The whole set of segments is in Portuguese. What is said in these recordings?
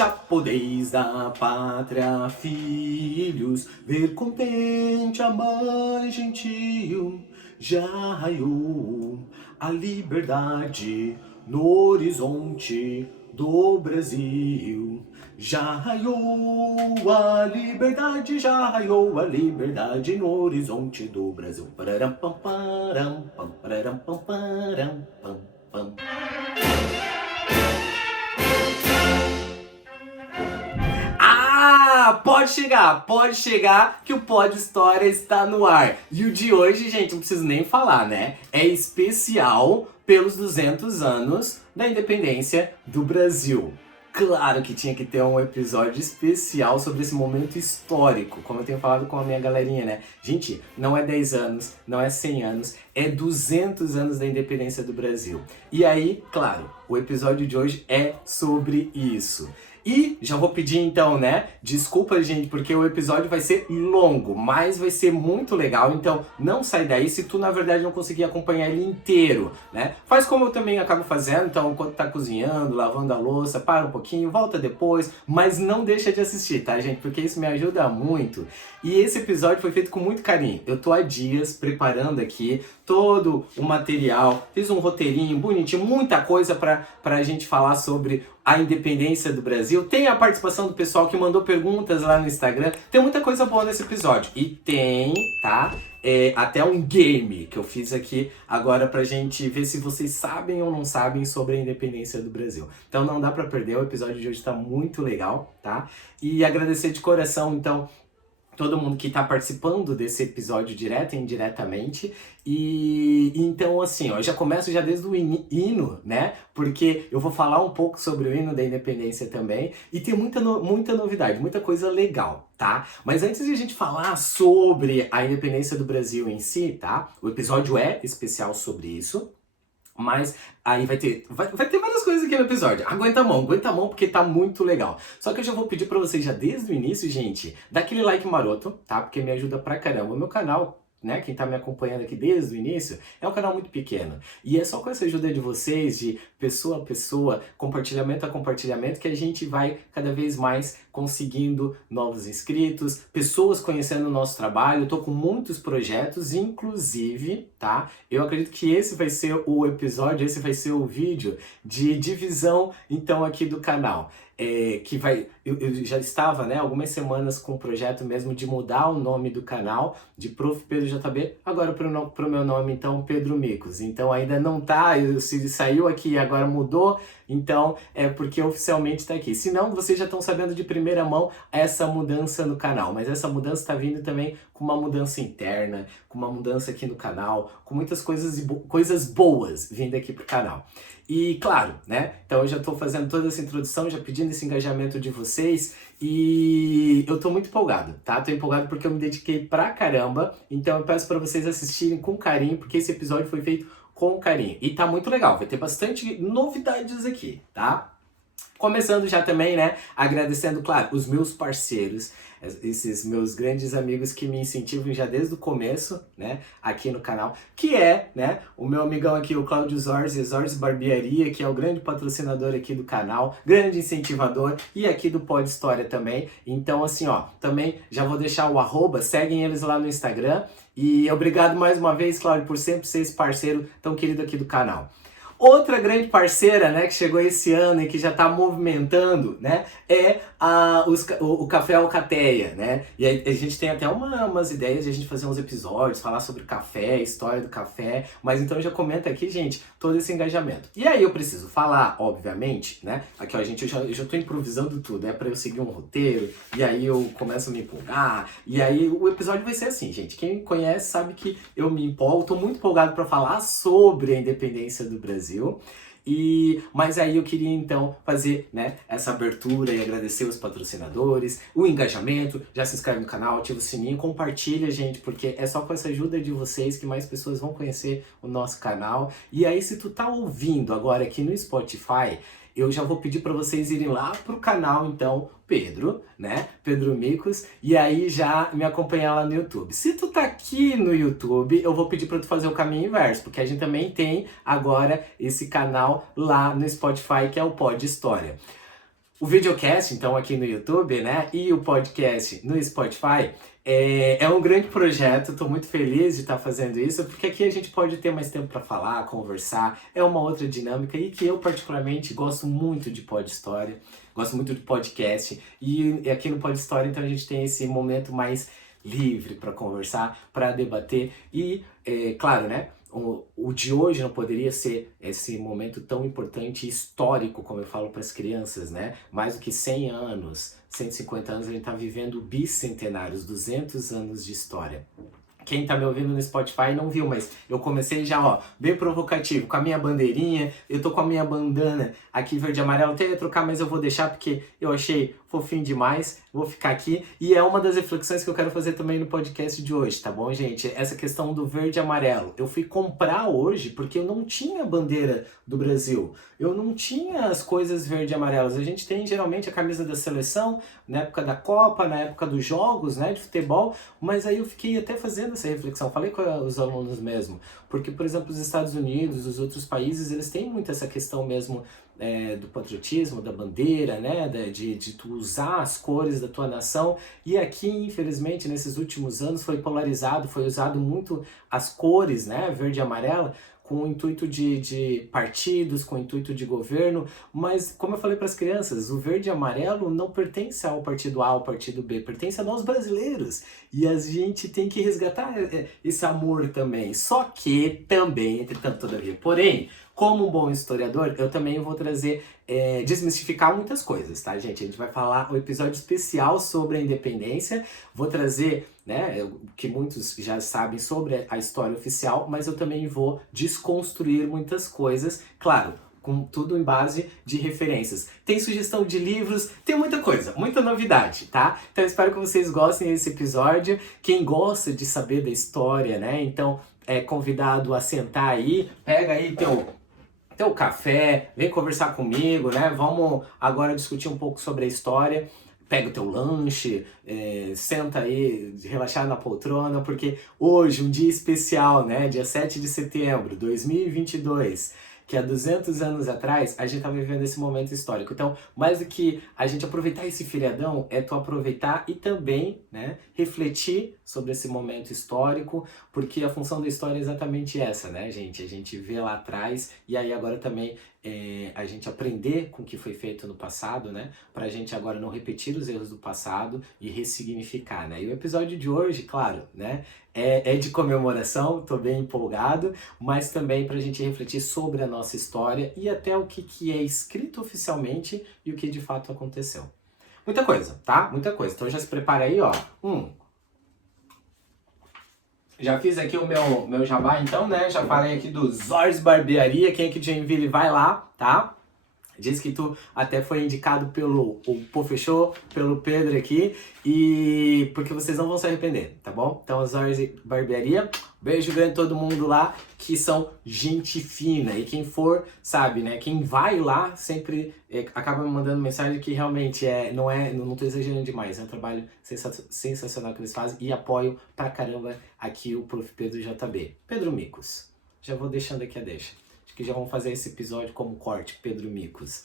Já podeis da pátria, filhos, ver contente a mãe gentil. Já raiou a liberdade no horizonte do Brasil. Já raiou a liberdade, já raiou a liberdade no horizonte do Brasil. Pararam, pam, param, pam, pararam, pam, param, pam, pam. Pode chegar que o Pod História está no ar. E o de hoje, gente, não preciso nem falar, né? É especial pelos 200 anos da independência do Brasil. Claro que tinha que ter um episódio especial sobre esse momento histórico, como eu tenho falado com a minha galerinha, né? Gente, não é 10 anos, não é 100 anos, é 200 anos da independência do Brasil. E aí, claro, o episódio de hoje é sobre isso. E já vou pedir então, né? Desculpa, gente, porque o episódio vai ser longo, mas vai ser muito legal, então não sai daí se tu, na verdade, não conseguir acompanhar ele inteiro, né? Faz como eu também acabo fazendo, então, enquanto tá cozinhando, lavando a louça, para um pouquinho, volta depois, mas não deixa de assistir, tá, gente? Porque isso me ajuda muito. E esse episódio foi feito com muito carinho. Eu tô há dias preparando aqui todo o material, fiz um roteirinho bonitinho, muita coisa pra gente falar sobre a independência do Brasil. Tem a participação do pessoal que mandou perguntas lá no Instagram. Tem muita coisa boa nesse episódio. E tem, tá? Até um game que eu fiz aqui agora pra gente ver se vocês sabem ou não sabem sobre a independência do Brasil. Então não dá pra perder, o episódio de hoje tá muito legal, tá? E agradecer de coração, então, todo mundo que está participando desse episódio direto e indiretamente. E então, assim, ó, eu já começo já desde o hino, né? Porque eu vou falar um pouco sobre o hino da independência também. E tem muita novidade, muita coisa legal, tá? Mas antes de a gente falar sobre a independência do Brasil em si, tá? O episódio é especial sobre isso. Mas aí vai ter várias coisas aqui no episódio. Aguenta a mão porque tá muito legal. Só que eu já vou pedir pra vocês já desde o início, gente, dá aquele like maroto, tá? Porque me ajuda pra caramba. O meu canal, né, quem tá me acompanhando aqui desde o início, é um canal muito pequeno. E é só com essa ajuda de vocês, de pessoa a pessoa, compartilhamento a compartilhamento, que a gente vai cada vez mais conseguindo novos inscritos, pessoas conhecendo o nosso trabalho. Eu tô com muitos projetos, inclusive, tá? Eu acredito que esse vai ser o episódio, esse vai ser o vídeo de divisão, então, aqui do canal. Que vai... Eu já estava, né, algumas semanas com o projeto mesmo de mudar o nome do canal, de Prof. Pedro JB, agora pro meu nome, então, Pedro Micos. Então, ainda não tá, se saiu aqui e agora mudou, então é porque oficialmente tá aqui. Se não, vocês já estão sabendo de primeira mão essa mudança no canal, mas essa mudança tá vindo também com uma mudança interna, com uma mudança aqui no canal, com muitas coisas boas vindo aqui pro canal. E claro, né, então eu já estou fazendo toda essa introdução, já pedindo esse engajamento de vocês e eu tô muito empolgado, tá? Tô empolgado porque eu me dediquei pra caramba, então eu peço pra vocês assistirem com carinho, porque esse episódio foi feito com carinho. E tá muito legal, vai ter bastante novidades aqui, tá? Começando já também, né, agradecendo, claro, os meus parceiros, esses meus grandes amigos que me incentivam já desde o começo, né, aqui no canal, que é, né, o meu amigão aqui, o Cláudio Zorzi, Zorzi Barbearia, que é o grande patrocinador aqui do canal, grande incentivador, e aqui do Pod História também. Então, assim, ó, também já vou deixar o @, seguem eles lá no Instagram, e obrigado mais uma vez, Cláudio, por sempre ser esse parceiro tão querido aqui do canal. Outra grande parceira, né, que chegou esse ano e que já está movimentando, né, é o Café Alcateia, né? E a gente tem até umas ideias de a gente fazer uns episódios, falar sobre café, história do café, mas então já comenta aqui, gente, todo esse engajamento. E aí eu preciso falar, obviamente, né, aqui ó, gente, eu já tô improvisando tudo, é para eu seguir um roteiro, e aí eu começo a me empolgar, e aí o episódio vai ser assim, gente, quem me conhece sabe que eu me empolgo, tô muito empolgado para falar sobre a independência do Brasil. Mas aí eu queria então fazer, né, essa abertura e agradecer os patrocinadores, o engajamento, já se inscreve no canal, ativa o sininho, compartilha, gente, porque é só com essa ajuda de vocês que mais pessoas vão conhecer o nosso canal. E aí, se tu tá ouvindo agora aqui no Spotify, eu já vou pedir para vocês irem lá pro canal, então, Pedro, né? Pedro Micos, e aí já me acompanhar lá no YouTube. Se tu tá aqui no YouTube, eu vou pedir para tu fazer o caminho inverso, porque a gente também tem agora esse canal lá no Spotify, que é o Pod História. O videocast, então, aqui no YouTube, né, e o podcast no Spotify, é um grande projeto. Estou muito feliz de estar fazendo isso, porque aqui a gente pode ter mais tempo para falar, conversar, é uma outra dinâmica e que eu particularmente gosto muito de pod história, gosto muito de podcast, e aqui no pod história, então, a gente tem esse momento mais livre para conversar, para debater e, claro, né, o de hoje não poderia ser esse momento tão importante e histórico, como eu falo para as crianças, né? Mais do que 100 anos, 150 anos, a gente está vivendo bicentenários, 200 anos de história. Quem tá me ouvindo no Spotify não viu, mas eu comecei já, ó, bem provocativo, com a minha bandeirinha, eu tô com a minha bandana aqui verde e amarelo, até ia trocar, mas eu vou deixar porque eu achei fofinho demais, vou ficar aqui. E é uma das reflexões que eu quero fazer também no podcast de hoje, tá bom, gente? Essa questão do verde e amarelo. Eu fui comprar hoje porque eu não tinha bandeira do Brasil, eu não tinha as coisas verde e amarelas. A gente tem geralmente a camisa da seleção, na época da Copa, na época dos jogos, né, de futebol, mas aí eu fiquei até fazendo essa reflexão, falei com os alunos mesmo, porque, por exemplo, os Estados Unidos, os outros países, eles têm muito essa questão mesmo do patriotismo, da bandeira, né, de tu usar as cores da tua nação, e aqui, infelizmente, nesses últimos anos foi polarizado, foi usado muito as cores, né, verde e amarela, com o intuito de partidos, com o intuito de governo, mas como eu falei para as crianças, o verde e amarelo não pertence ao partido A, ao partido B, pertence a nós brasileiros, e a gente tem que resgatar esse amor também, só que também, entretanto, todavia, porém, como um bom historiador, eu também vou trazer, desmistificar muitas coisas, tá, gente? A gente vai falar um episódio especial sobre a independência, vou trazer, né, o que muitos já sabem sobre a história oficial, mas eu também vou desconstruir muitas coisas, claro, com tudo em base de referências. Tem sugestão de livros, tem muita coisa, muita novidade, tá? Então eu espero que vocês gostem desse episódio. Quem gosta de saber da história, né, então é convidado a sentar aí, pega aí teu café, vem conversar comigo, né? Vamos agora discutir um pouco sobre a história. Pega o teu lanche, senta aí, relaxar na poltrona, porque hoje, um dia especial, né? Dia 7 de setembro de 2022, que há 200 anos atrás, a gente tá vivendo esse momento histórico. Então, mais do que a gente aproveitar esse feriadão, é tu aproveitar e também, né, refletir sobre esse momento histórico, porque a função da história é exatamente essa, né, gente? A gente vê lá atrás e aí agora também a gente aprender com o que foi feito no passado, né? Pra gente agora não repetir os erros do passado e ressignificar, né? E o episódio de hoje, claro, né? É de comemoração, tô bem empolgado, mas também pra gente refletir sobre a nossa história e até o que é escrito oficialmente e o que de fato aconteceu. Muita coisa, tá? Muita coisa. Então já se prepara aí, ó. Já fiz aqui o meu jabá então, né? Já falei aqui do Zors Barbearia. Quem é que de Joinville vai lá, tá? Diz que tu até foi indicado pelo Fechou, pelo Pedro aqui, e porque vocês não vão se arrepender, tá bom? Então, Zors Barbearia, beijo grande a todo mundo lá, que são gente fina, e quem for, sabe, né? Quem vai lá sempre acaba me mandando mensagem que realmente não tô exagerando demais, é um trabalho sensacional que eles fazem, e apoio pra caramba aqui o Prof. Pedro JB. Pedro Micos, já vou deixando aqui a deixa. Que já vão fazer esse episódio como corte, Pedro Micos.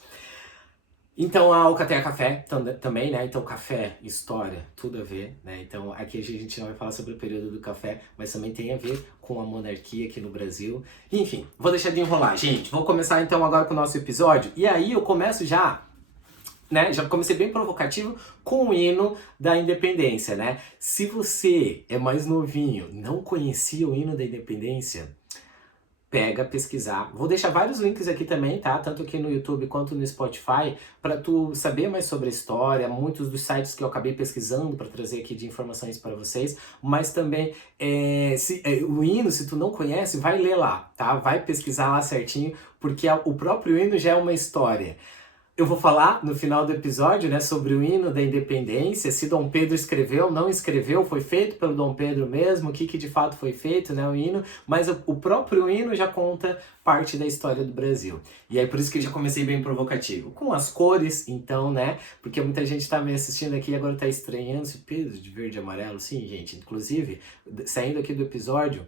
Então a Alcateia Café também, né? Então café, história, tudo a ver, né? Então aqui a gente não vai falar sobre o período do café, mas também tem a ver com a monarquia aqui no Brasil. Enfim, vou deixar de enrolar, gente. Vou começar então agora com o nosso episódio. E aí eu começo já, né? Já comecei bem provocativo com o hino da independência, né? Se você é mais novinho, não conhecia o hino da independência, pega, pesquisar. Vou deixar vários links aqui também, tá? Tanto aqui no YouTube quanto no Spotify, para tu saber mais sobre a história, muitos dos sites que eu acabei pesquisando para trazer aqui de informações para vocês, mas também o hino, se tu não conhece, vai ler lá, tá? Vai pesquisar lá certinho, porque o próprio hino já é uma história. Eu vou falar no final do episódio, né, sobre o hino da independência, se Dom Pedro escreveu, não escreveu, foi feito pelo Dom Pedro mesmo, o que de fato foi feito, né, o hino, mas o próprio hino já conta parte da história do Brasil. E aí por isso que eu já comecei bem provocativo. Com as cores, então, né, porque muita gente tá me assistindo aqui e agora tá estranhando esse Pedro de verde e amarelo. Sim, gente, inclusive, saindo aqui do episódio,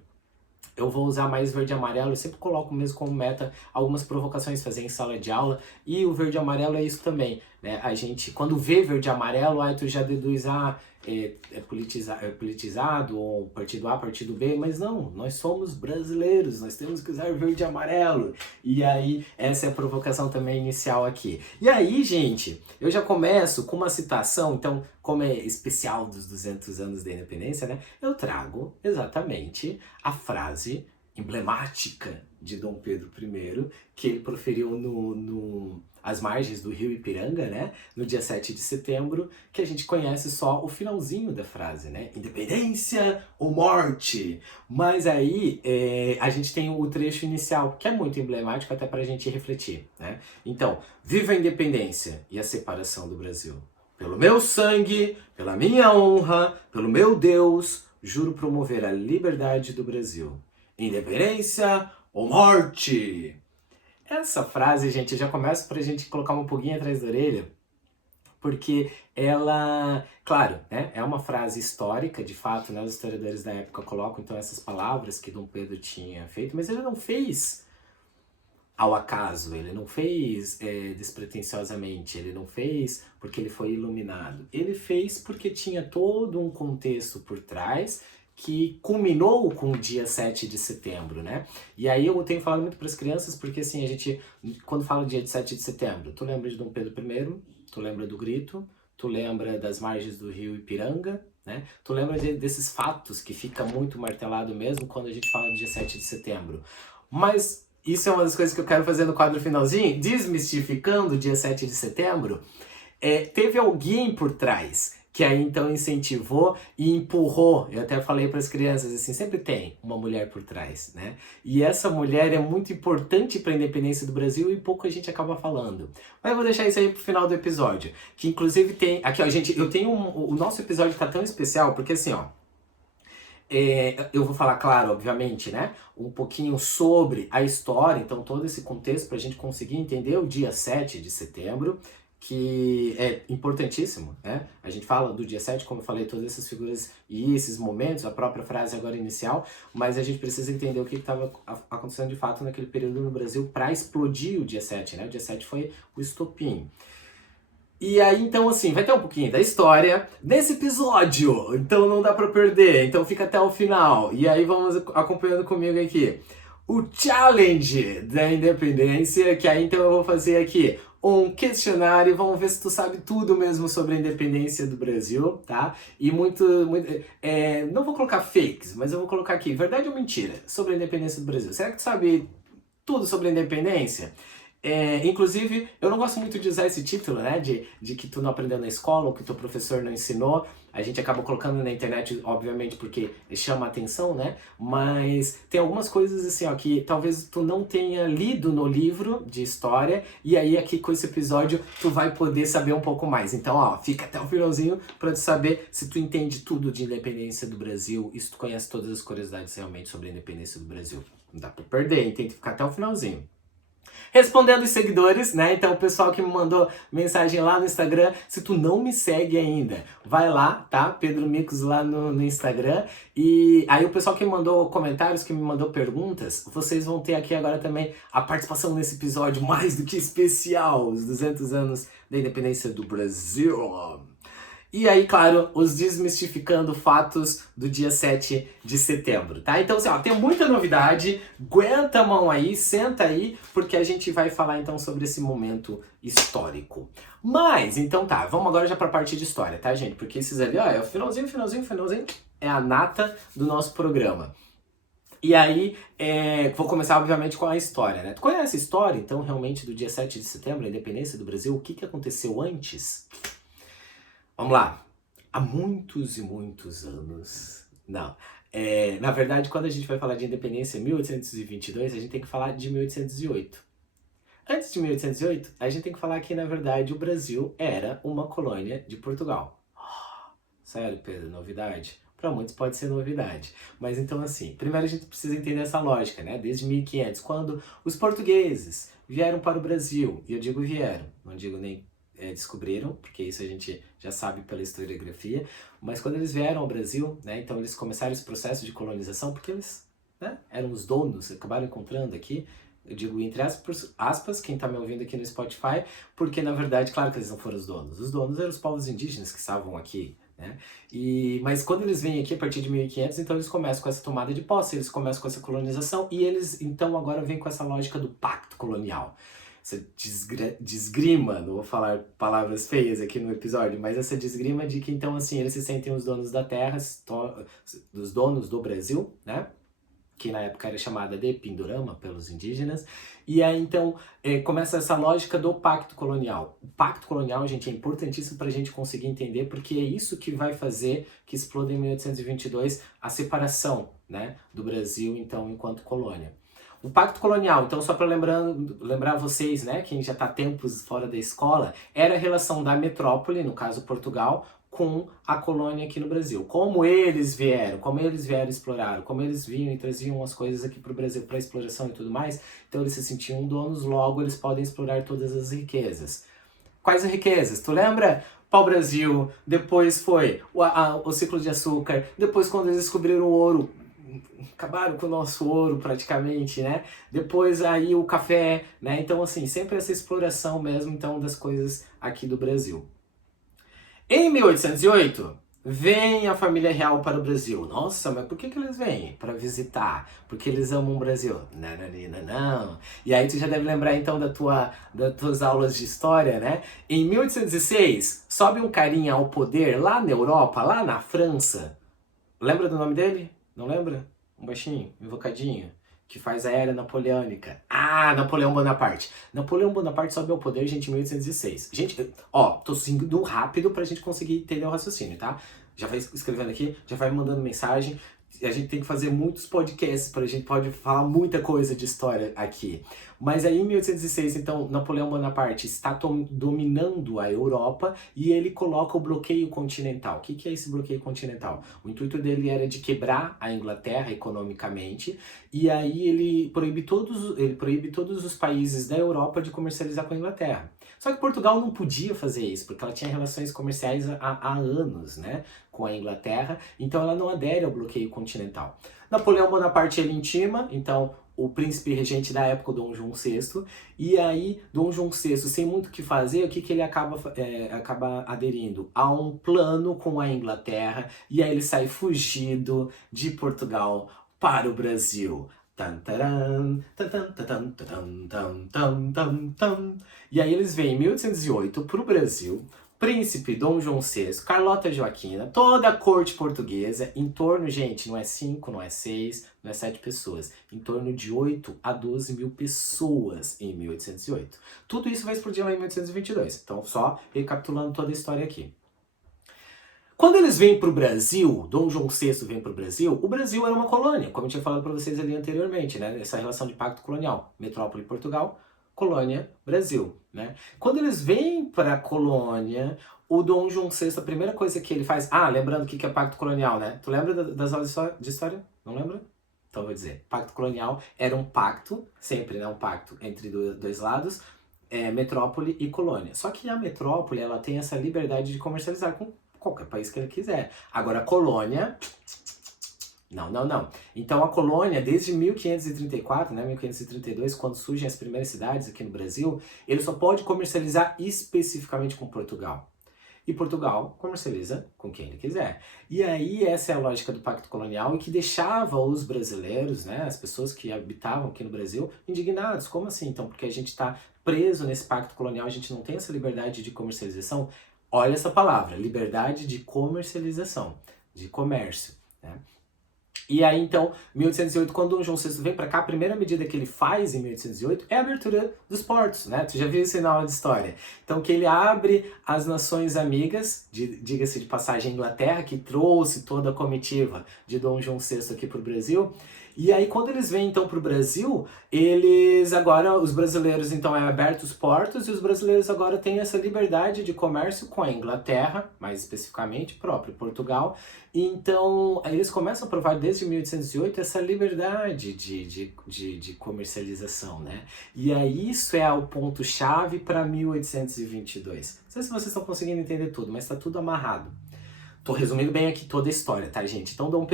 eu vou usar mais verde e amarelo, eu sempre coloco mesmo como meta algumas provocações fazer em sala de aula, e o verde e amarelo é isso também, né? A gente, quando vê verde e amarelo, aí tu já deduz, é politizado, ou partido A, partido B, mas não, nós somos brasileiros, nós temos que usar verde e amarelo. E aí, essa é a provocação também inicial aqui. E aí, gente, eu já começo com uma citação, então, como é especial dos 200 anos da independência, né? Eu trago exatamente a frase emblemática de Dom Pedro I, que ele proferiu às margens do rio Ipiranga, né? No dia 7 de setembro, que a gente conhece só o finalzinho da frase, né? Independência ou morte! Mas aí a gente tem o trecho inicial, que é muito emblemático até para a gente refletir, né? Então, viva a independência e a separação do Brasil. Pelo meu sangue, pela minha honra, pelo meu Deus, juro promover a liberdade do Brasil. Independência ou morte? Essa frase, gente, eu já começo pra gente colocar um pouquinho atrás da orelha, porque ela, claro, né, é uma frase histórica, de fato, né, os historiadores da época colocam então essas palavras que Dom Pedro tinha feito, mas ele não fez ao acaso, ele não fez despretensiosamente, ele não fez porque ele foi iluminado, ele fez porque tinha todo um contexto por trás que culminou com o dia 7 de setembro, né? E aí eu tenho falado muito para as crianças porque assim, a gente, quando fala dia 7 de setembro, tu lembra de Dom Pedro I, tu lembra do grito, tu lembra das margens do rio Ipiranga, né? Tu lembra desses fatos que fica muito martelado mesmo quando a gente fala do dia 7 de setembro. Mas isso é uma das coisas que eu quero fazer no quadro finalzinho, desmistificando o dia 7 de setembro. Teve alguém por trás que aí então incentivou e empurrou. Eu até falei para as crianças assim, sempre tem uma mulher por trás, né? E essa mulher é muito importante para a independência do Brasil e pouco a gente acaba falando. Mas eu vou deixar isso aí pro final do episódio, que inclusive tem aqui, ó, gente, eu tenho o nosso episódio tá tão especial porque assim, ó, eu vou falar, claro, obviamente, né, um pouquinho sobre a história, então todo esse contexto para a gente conseguir entender o dia 7 de setembro, que é importantíssimo, né? A gente fala do dia 7, como eu falei, todas essas figuras e esses momentos, a própria frase agora inicial, mas a gente precisa entender o que estava acontecendo de fato naquele período no Brasil para explodir o dia 7, né? O dia 7 foi o estopim. E aí, então, assim, vai ter um pouquinho da história nesse episódio, então não dá pra perder, então fica até o final. E aí vamos acompanhando comigo aqui. O challenge da independência, que aí então eu vou fazer aqui um questionário, vamos ver se tu sabe tudo mesmo sobre a independência do Brasil, tá? E não vou colocar fakes, mas eu vou colocar aqui, verdade ou mentira, sobre a independência do Brasil. Será que tu sabe tudo sobre a independência? Inclusive, eu não gosto muito de usar esse título, né, de que tu não aprendeu na escola ou que teu professor não ensinou. A gente acaba colocando na internet, obviamente, porque chama a atenção, né, mas tem algumas coisas assim, ó, que talvez tu não tenha lido no livro de história, e aí aqui com esse episódio tu vai poder saber um pouco mais. Então, ó, fica até o finalzinho pra tu saber se tu entende tudo de independência do Brasil e se tu conhece todas as curiosidades realmente sobre a independência do Brasil. Não dá pra perder, hein? Tem que ficar até o finalzinho. Respondendo os seguidores, né? Então o pessoal que me mandou mensagem lá no Instagram, se tu não me segue ainda, vai lá, tá? Pedro Micos lá no Instagram. E aí o pessoal que me mandou comentários, que me mandou perguntas, vocês vão ter aqui agora também a participação nesse episódio mais do que especial, os 200 anos da independência do Brasil. E aí, claro, os desmistificando fatos do dia 7 de setembro, tá? Então, assim, ó, tem muita novidade, aguenta a mão aí, senta aí, porque a gente vai falar então sobre esse momento histórico. Mas, então tá, vamos agora já pra parte de história, tá, gente? Porque esses ali, ó, é o finalzinho, é a nata do nosso programa. E aí, vou começar, obviamente, com a história, né? Tu conhece a história, então, realmente, do dia 7 de setembro, a independência do Brasil? O que aconteceu antes? Vamos lá. Há muitos e muitos anos. Não. Na verdade, quando a gente vai falar de independência em 1822, a gente tem que falar de 1808. Antes de 1808, a gente tem que falar que, na verdade, o Brasil era uma colônia de Portugal. Sério, Pedro, novidade? Para muitos pode ser novidade. Mas então, assim, primeiro a gente precisa entender essa lógica, né? Desde 1500, quando os portugueses vieram para o Brasil, e eu digo vieram, não digo nem descobriram, porque isso a gente já sabe pela historiografia, mas quando eles vieram ao Brasil, né, então eles começaram esse processo de colonização, porque eles, né, eram os donos, acabaram encontrando aqui Eu digo entre aspas, quem tá me ouvindo aqui no Spotify, porque na verdade, claro que eles não foram os donos. Os donos eram os povos indígenas que estavam aqui, né? Mas quando eles vêm aqui a partir de 1500, então eles começam com essa tomada de posse, eles começam com essa colonização e eles então agora vêm com essa lógica do pacto colonial. Essa desgrima, não vou falar palavras feias aqui no episódio, mas essa desgrima de que então assim eles se sentem os donos da terra, dos donos do Brasil, né? Que na época era chamada de Pindorama pelos indígenas, e aí então começa essa lógica do pacto colonial. O pacto colonial, gente, é importantíssimo para a gente conseguir entender, porque é isso que vai fazer que exploda em 1822 a separação, né, do Brasil, então, enquanto colônia. O pacto colonial, então só para lembrar vocês, né, quem já está tempos fora da escola, era a relação da metrópole, no caso Portugal, com a colônia aqui no Brasil. Como eles vieram explorar, como eles vinham e traziam as coisas aqui para o Brasil para exploração e tudo mais, então eles se sentiam donos, logo eles podem explorar todas as riquezas. Quais as riquezas? Tu lembra? Pau-brasil, depois foi o ciclo de açúcar, depois quando eles descobriram o ouro, acabaram com o nosso ouro praticamente, né? Depois aí o café, né? Então assim, sempre essa exploração mesmo então das coisas aqui do Brasil. Em 1808, vem a família real para o Brasil. Nossa, mas por que eles vêm? Para visitar. Porque eles amam o Brasil. Não. E aí tu já deve lembrar então das tuas aulas de história, né? Em 1806, sobe um carinha ao poder lá na Europa, lá na França. Lembra do nome dele? Não lembra? Um baixinho, invocadinho, que faz a era napoleônica. Ah, Napoleão Bonaparte. Napoleão Bonaparte sobe ao poder, gente, em 1806. Gente, ó, tô seguindo rápido pra gente conseguir entender o raciocínio, tá? Já vai escrevendo aqui, já vai me mandando mensagem. A gente tem que fazer muitos podcasts, a gente pode falar muita coisa de história aqui. Mas aí em 1806, então, Napoleão Bonaparte está dominando a Europa e ele coloca o bloqueio continental. O que é esse bloqueio continental? O intuito dele era de quebrar a Inglaterra economicamente, e aí ele proíbe todos os países da Europa de comercializar com a Inglaterra. Só que Portugal não podia fazer isso, porque ela tinha relações comerciais há anos, né, com a Inglaterra, então ela não adere ao bloqueio continental. Napoleão Bonaparte ele intima, então, o príncipe regente da época, Dom João VI, e aí Dom João VI, sem muito o que fazer, o que ele acaba aderindo? A um plano com a Inglaterra, e aí ele sai fugido de Portugal para o Brasil. E aí eles vêm em 1808 para o Brasil, Príncipe Dom João VI, Carlota Joaquina, toda a corte portuguesa, em torno, gente, não é 5, não é 6, não é 7 pessoas, em torno de 8 a 12 mil pessoas em 1808. Tudo isso vai explodir lá em 1822, então só recapitulando toda a história aqui. Quando eles vêm para o Brasil, Dom João VI vem para o Brasil era uma colônia, como eu tinha falado para vocês ali anteriormente, né? Essa relação de pacto colonial, metrópole Portugal, colônia Brasil, né? Quando eles vêm para a colônia, o Dom João VI, a primeira coisa que ele faz... Ah, lembrando o que é pacto colonial, né? Tu lembra das aulas de história? Não lembra? Então eu vou dizer, pacto colonial era um pacto, sempre, né? Um pacto entre dois lados, metrópole e colônia. Só que a metrópole, ela tem essa liberdade de comercializar com qualquer país que ele quiser. Agora, a colônia... Não. Então, a colônia, desde 1534, né, 1532, quando surgem as primeiras cidades aqui no Brasil, ele só pode comercializar especificamente com Portugal. E Portugal comercializa com quem ele quiser. E aí, essa é a lógica do Pacto Colonial e que deixava os brasileiros, né, as pessoas que habitavam aqui no Brasil, indignados. Como assim? Então, porque a gente está preso nesse Pacto Colonial, a gente não tem essa liberdade de comercialização. Olha essa palavra, liberdade de comercialização, de comércio, né? E aí, então, 1808, quando Dom João VI vem para cá, a primeira medida que ele faz em 1808 é a abertura dos portos, né? Tu já viu isso na aula de história. Então, que ele abre as nações amigas, diga-se de passagem, a Inglaterra, que trouxe toda a comitiva de Dom João VI aqui para o Brasil. E aí, quando eles vêm, então, para o Brasil, os brasileiros, então, abertos os portos, e os brasileiros agora têm essa liberdade de comércio com a Inglaterra, mais especificamente, próprio Portugal. Então, aí eles começam a provar desde 1808 essa liberdade de comercialização, né? E aí, isso é o ponto-chave para 1822. Não sei se vocês estão conseguindo entender tudo, mas está tudo amarrado. Tô resumindo bem aqui toda a história, tá, gente? Então, Dom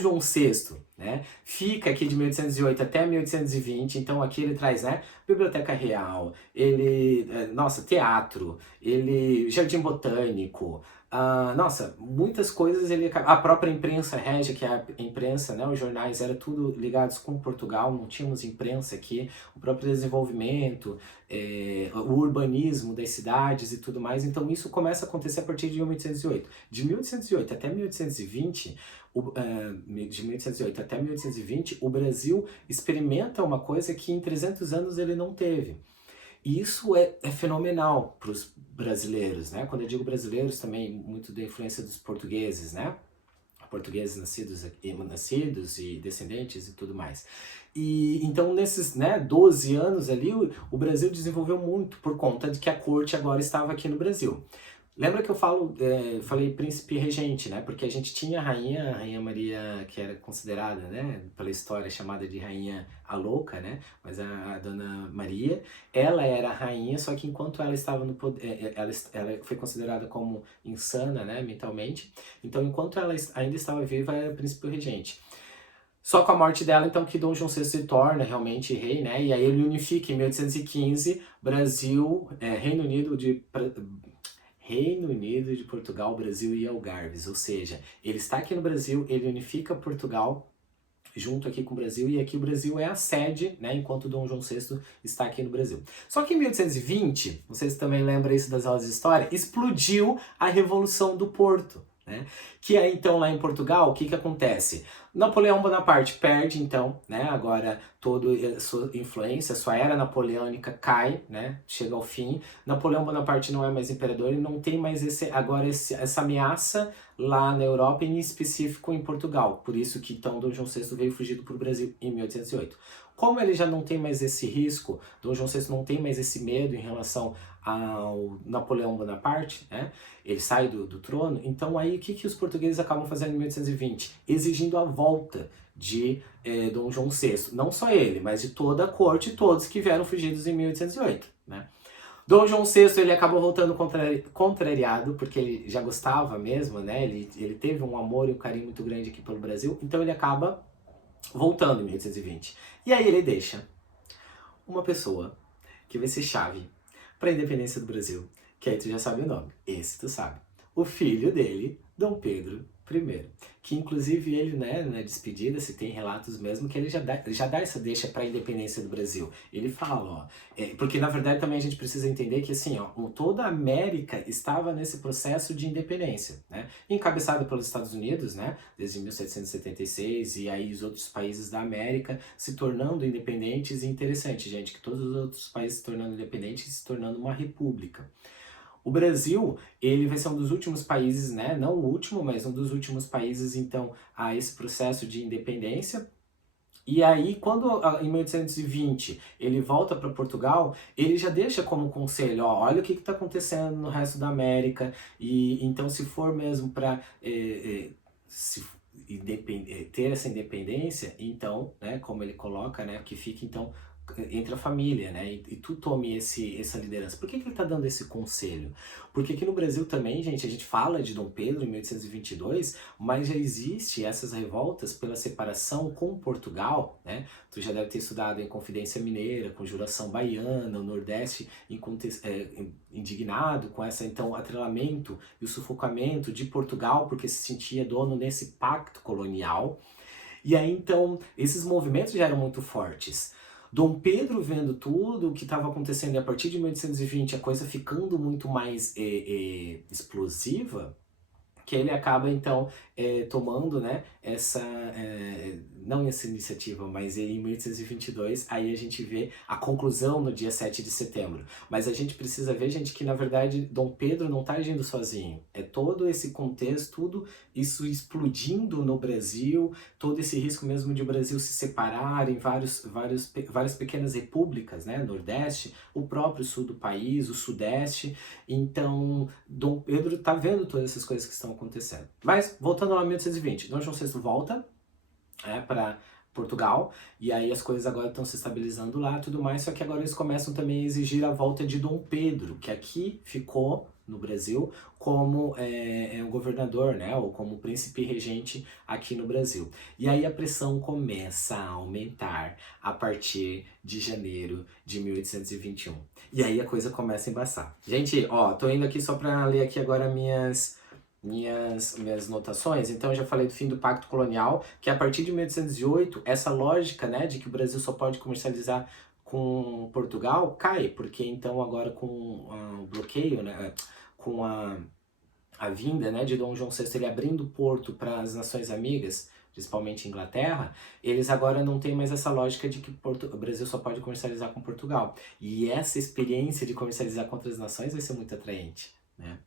João VI, né, fica aqui de 1808 até 1820, então aqui ele traz, né, Biblioteca Real, nossa, teatro, Jardim Botânico, nossa, muitas coisas, a própria imprensa régia, que é a imprensa, né, os jornais, era tudo ligados com Portugal, não tínhamos imprensa aqui, o próprio desenvolvimento, o urbanismo das cidades e tudo mais, então isso começa a acontecer a partir de 1808. De 1808 até 1820, de 1808 até 1820, o Brasil experimenta uma coisa que em 300 anos ele não teve. E isso é fenomenal para os brasileiros, né? Quando eu digo brasileiros, também muito da influência dos portugueses, né? Portugueses nascidos e descendentes e tudo mais. E então nesses, né, 12 anos ali, o Brasil desenvolveu muito por conta de que a corte agora estava aqui no Brasil. Lembra que eu falei príncipe regente, né? Porque a gente tinha a Rainha Maria, que era considerada, né, pela história, chamada de Rainha a Louca, né? Mas a Dona Maria, ela era a rainha, só que enquanto ela estava no poder, ela foi considerada como insana, né, mentalmente. Então, enquanto ela ainda estava viva, era príncipe regente. Só com a morte dela, então, que Dom João VI se torna realmente rei, né? E aí ele unifica em 1815 Brasil, Reino Unido de Portugal, Brasil e Algarves, ou seja, ele está aqui no Brasil, ele unifica Portugal junto aqui com o Brasil, e aqui o Brasil é a sede, né, enquanto Dom João VI está aqui no Brasil. Só que em 1820, vocês também lembram isso das aulas de história, explodiu a Revolução do Porto, né? Que aí então lá em Portugal, o que acontece? Napoleão Bonaparte perde então, né, agora toda a sua influência, sua era napoleônica cai, né, chega ao fim. Napoleão Bonaparte não é mais imperador e não tem mais essa ameaça lá na Europa, em específico em Portugal. Por isso que então Dom João VI veio fugido para o Brasil em 1808. Como ele já não tem mais esse risco, Dom João VI não tem mais esse medo em relação ao Napoleão Bonaparte, né? Ele sai do trono, então aí o que os portugueses acabam fazendo em 1820? Exigindo a volta de Dom João VI. Não só ele, mas de toda a corte, todos que vieram fugidos em 1808, né? Dom João VI, ele acabou voltando contrariado, porque ele já gostava mesmo, né? Ele teve um amor e um carinho muito grande aqui pelo Brasil, então ele acaba voltando em 1820. E aí ele deixa uma pessoa que vai ser chave para a independência do Brasil, que aí tu já sabe o nome, esse tu sabe. O filho dele, Dom Pedro I, que inclusive ele, né, na despedida, se tem relatos mesmo, que ele já dá essa deixa para a independência do Brasil. Ele fala, ó, porque na verdade também a gente precisa entender que assim, ó, toda a América estava nesse processo de independência, né, encabeçado pelos Estados Unidos, né, desde 1776, e aí os outros países da América se tornando independentes. E interessante, gente, que todos os outros países se tornando independentes e se tornando uma república. O Brasil, ele vai ser um dos últimos países, né, não o último, mas um dos últimos países, então, a esse processo de independência. E aí, quando em 1820 ele volta para Portugal, ele já deixa como conselho, ó, olha o que está acontecendo no resto da América, e então se for mesmo para ter essa independência, então, né, como ele coloca, né, que fica então entre a família, né, e tu tome essa liderança. Por que ele está dando esse conselho? Porque aqui no Brasil também, gente, a gente fala de Dom Pedro em 1822, mas já existe essas revoltas pela separação com Portugal, né? Tu já deve ter estudado em Confidência Mineira, Conjuração Baiana, o Nordeste indignado com essa, então, atrelamento e o sufocamento de Portugal, porque se sentia dono nesse pacto colonial. E aí, então, esses movimentos já eram muito fortes. Dom Pedro vendo tudo o que estava acontecendo, e a partir de 1820 a coisa ficando muito mais explosiva, que ele acaba então tomando, né, não essa iniciativa, mas em 1822, aí a gente vê a conclusão no dia 7 de setembro. Mas a gente precisa ver, gente, que na verdade Dom Pedro não está agindo sozinho. É todo esse contexto, tudo isso explodindo no Brasil, todo esse risco mesmo de o Brasil se separar em várias pequenas repúblicas, né, Nordeste, o próprio sul do país, o Sudeste. Então, Dom Pedro está vendo todas essas coisas que estão acontecendo. Mas, voltando lá em 1820, Dom João VI volta para Portugal, e aí as coisas agora estão se estabilizando lá e tudo mais, só que agora eles começam também a exigir a volta de Dom Pedro, que aqui ficou no Brasil como o governador, né, ou como príncipe regente aqui no Brasil. E aí a pressão começa a aumentar a partir de janeiro de 1821. E aí a coisa começa a embaçar. Gente, ó, tô indo aqui só para ler aqui agora minhas notações. Então eu já falei do fim do Pacto Colonial, que a partir de 1808, essa lógica, né, de que o Brasil só pode comercializar com Portugal cai, porque então agora com o bloqueio, né, com a vinda, né, de Dom João VI, ele abrindo o porto para as nações amigas, principalmente Inglaterra, eles agora não têm mais essa lógica de que o Brasil só pode comercializar com Portugal. E essa experiência de comercializar com outras nações vai ser muito atraente, né?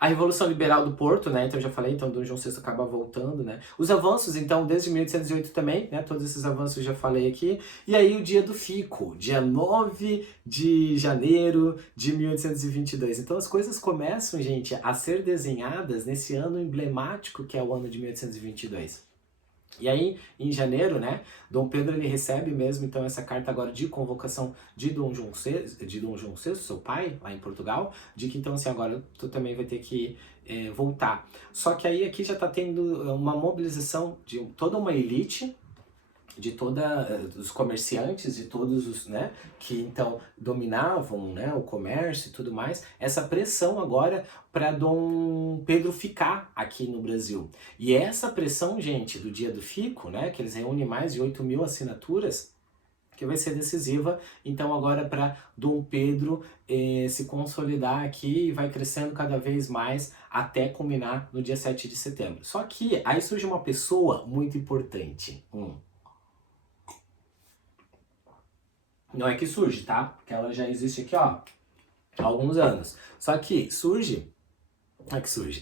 A Revolução Liberal do Porto, né, então eu já falei, então Dom João VI acaba voltando, né. Os avanços, então, desde 1808 também, né, todos esses avanços eu já falei aqui. E aí o dia do fico, dia 9 de janeiro de 1822. Então as coisas começam, gente, a ser desenhadas nesse ano emblemático que é o ano de 1822. E aí, em janeiro, né, Dom Pedro ele recebe mesmo então essa carta agora de convocação de Dom João VI, seu pai, lá em Portugal, de que então assim, agora tu também vai ter que voltar. Só que aí aqui já está tendo uma mobilização de toda uma elite, de os comerciantes, de todos os, né, que então dominavam, né, o comércio e tudo mais, essa pressão agora para Dom Pedro ficar aqui no Brasil. E essa pressão, gente, do dia do fico, né, que eles reúnem mais de 8.000 assinaturas, que vai ser decisiva, então agora para Dom Pedro se consolidar aqui e vai crescendo cada vez mais até culminar no dia 7 de setembro. Só que aí surge uma pessoa muito importante. Não é que surge, tá? Porque ela já existe aqui, ó, há alguns anos. Só que surge,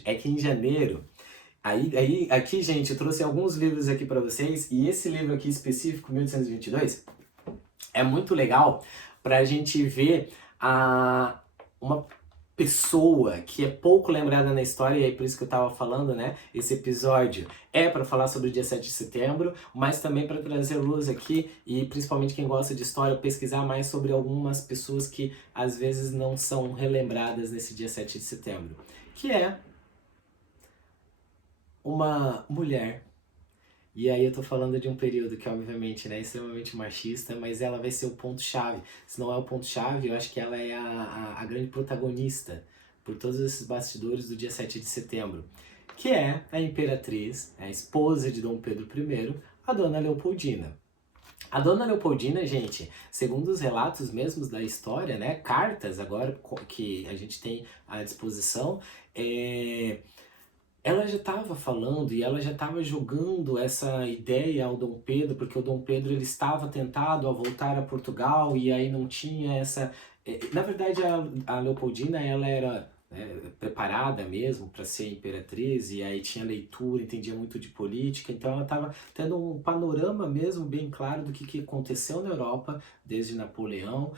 é que em janeiro, aqui, gente, eu trouxe alguns livros aqui para vocês, e esse livro aqui específico, 1822, é muito legal pra gente ver uma pessoa que é pouco lembrada na história, e é por isso que eu tava falando, né? Esse episódio é para falar sobre o dia 7 de setembro, mas também para trazer luz aqui, e principalmente quem gosta de história, pesquisar mais sobre algumas pessoas que às vezes não são relembradas nesse dia 7 de setembro, que é uma mulher. E aí eu tô falando de um período que obviamente, né, é extremamente machista, mas ela vai ser o ponto-chave. Se não é o ponto-chave, eu acho que ela é a grande protagonista por todos esses bastidores do dia 7 de setembro, que é a imperatriz, a esposa de Dom Pedro I, a Dona Leopoldina. A Dona Leopoldina, gente, segundo os relatos mesmos da história, né, cartas agora que a gente tem à disposição, ela já estava falando e ela já estava jogando essa ideia ao Dom Pedro, porque o Dom Pedro ele estava tentado a voltar a Portugal e aí não tinha essa... Na verdade, a Leopoldina, ela era preparada mesmo para ser imperatriz, e aí tinha leitura, entendia muito de política, então ela estava tendo um panorama mesmo bem claro do que aconteceu na Europa desde Napoleão,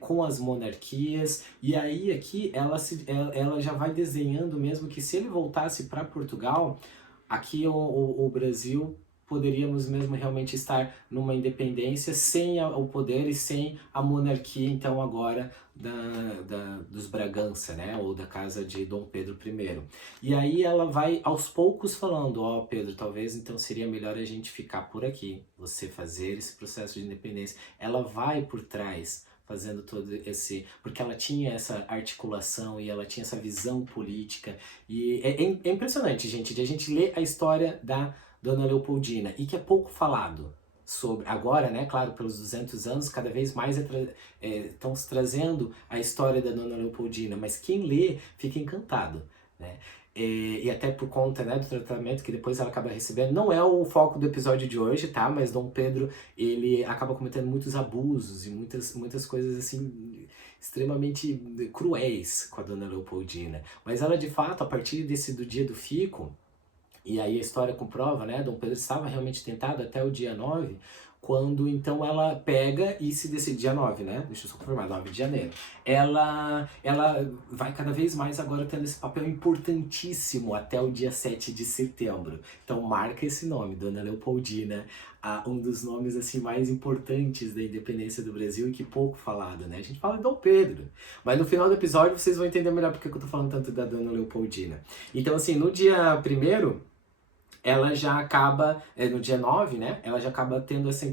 com as monarquias, e aí aqui ela já vai desenhando mesmo que se ele voltasse para Portugal, aqui o Brasil poderíamos mesmo realmente estar numa independência sem o poder e sem a monarquia, então agora dos Bragança, né, ou da casa de Dom Pedro I. E aí ela vai aos poucos falando, ó, Pedro, talvez então seria melhor a gente ficar por aqui, você fazer esse processo de independência. Ela vai por trás fazendo todo esse... porque ela tinha essa articulação e ela tinha essa visão política, e é impressionante, gente, de a gente ler a história da Dona Leopoldina, e que é pouco falado sobre, agora, né, claro, pelos 200 anos, cada vez mais estão se trazendo a história da Dona Leopoldina, mas quem lê fica encantado, né? E até por conta, né, do tratamento que depois ela acaba recebendo, não é o foco do episódio de hoje, tá? Mas Dom Pedro, ele acaba cometendo muitos abusos e muitas coisas assim extremamente cruéis com a Dona Leopoldina. Mas ela, de fato, a partir do dia do fico, e aí a história comprova, né, Dom Pedro estava realmente tentado até o dia 9, quando então ela pega e se decide, dia 9, né? Deixa eu só confirmar, 9 de janeiro. Ela vai cada vez mais agora tendo esse papel importantíssimo até o dia 7 de setembro. Então marca esse nome, Dona Leopoldina, um dos nomes assim mais importantes da independência do Brasil e que pouco falado, né? A gente fala de Dom Pedro, mas no final do episódio vocês vão entender melhor porque eu tô falando tanto da Dona Leopoldina. Então assim, no dia 1º, ela já acaba, no dia 9, né, ela já acaba tendo essa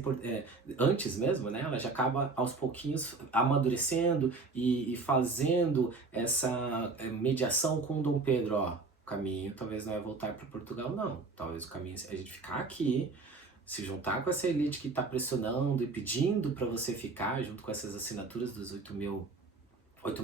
antes mesmo, né, ela já acaba aos pouquinhos amadurecendo e fazendo essa mediação com Dom Pedro, ó, o caminho talvez não é voltar para Portugal, não, talvez o caminho é a gente ficar aqui, se juntar com essa elite que está pressionando e pedindo para você ficar, junto com essas assinaturas dos 8 mil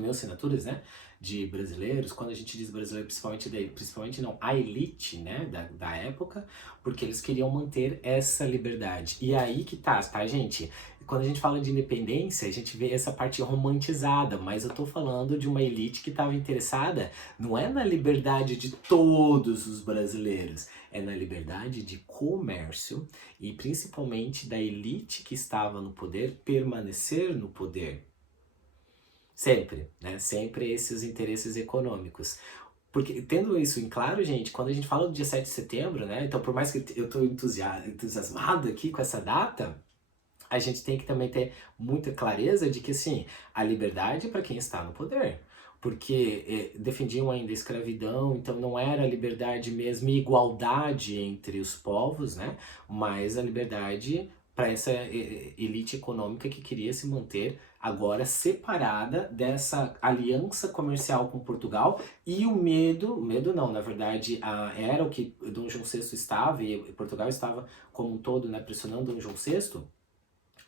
assinaturas, né, de brasileiros. Quando a gente diz brasileiro, principalmente não, a elite, né, da época, porque eles queriam manter essa liberdade. E aí que tá, gente? Quando a gente fala de independência, a gente vê essa parte romantizada, mas eu tô falando de uma elite que estava interessada, não é na liberdade de todos os brasileiros, é na liberdade de comércio e principalmente da elite que estava no poder permanecer no poder. Sempre, né? Sempre esses interesses econômicos. Porque, tendo isso em claro, gente, quando a gente fala do dia 7 de setembro, né? Então, por mais que eu tô entusiasmado aqui com essa data, a gente tem que também ter muita clareza de que, assim, a liberdade é para quem está no poder. Porque defendiam ainda a escravidão, então não era liberdade mesmo e igualdade entre os povos, né? Mas a liberdade para essa elite econômica que queria se manter agora separada dessa aliança comercial com Portugal e o medo não, na verdade, era o que Dom João VI estava e Portugal estava como um todo, né, pressionando Dom João VI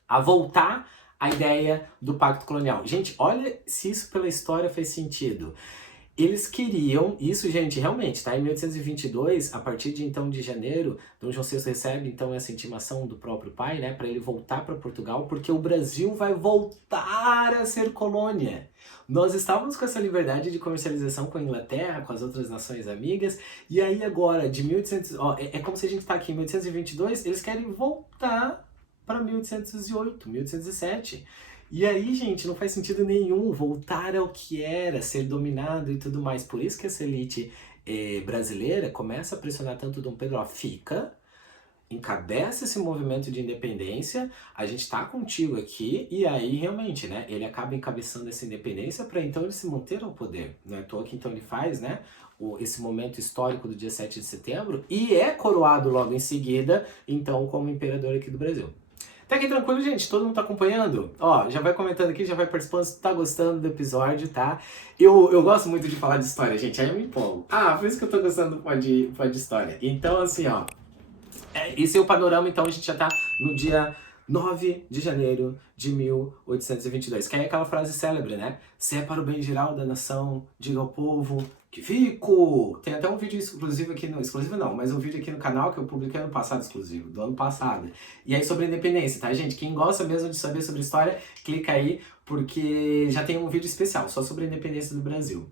a voltar à ideia do pacto colonial. Gente, olha se isso pela história faz sentido. Eles queriam, isso gente, realmente, tá? Em 1822, a partir de então de janeiro, Dom João VI recebe então essa intimação do próprio pai, né, para ele voltar para Portugal, porque o Brasil vai voltar a ser colônia. Nós estávamos com essa liberdade de comercialização com a Inglaterra, com as outras nações amigas, e aí agora, de 1800, ó, é como se a gente tá aqui em 1822, eles querem voltar para 1808, 1807. E aí, gente, não faz sentido nenhum voltar ao que era, ser dominado e tudo mais. Por isso que essa elite brasileira começa a pressionar tanto Dom Pedro, ó, fica, encabeça esse movimento de independência, a gente tá contigo aqui, e aí realmente, né, ele acaba encabeçando essa independência para então ele se manter ao poder, né, à toa que então ele faz, né, esse momento histórico do dia 7 de setembro, e é coroado logo em seguida, então, como imperador aqui do Brasil. Tá aqui tranquilo, gente? Todo mundo tá acompanhando? Ó, já vai comentando aqui, já vai participando se tá gostando do episódio, tá? Eu gosto muito de falar de história, gente, aí eu me empolgo. Por isso que eu tô gostando do Pod História. Então, assim, ó, esse é o panorama, então a gente já tá no dia 9 de janeiro de 1822, que é aquela frase célebre, né? Se é para o bem geral da nação, diga ao povo que fico! Tem até um vídeo exclusivo aqui, exclusivo não, mas um vídeo aqui no canal que eu publiquei ano passado, exclusivo, do ano passado. E aí sobre a independência, tá, gente? Quem gosta mesmo de saber sobre história, clica aí, porque já tem um vídeo especial só sobre a independência do Brasil.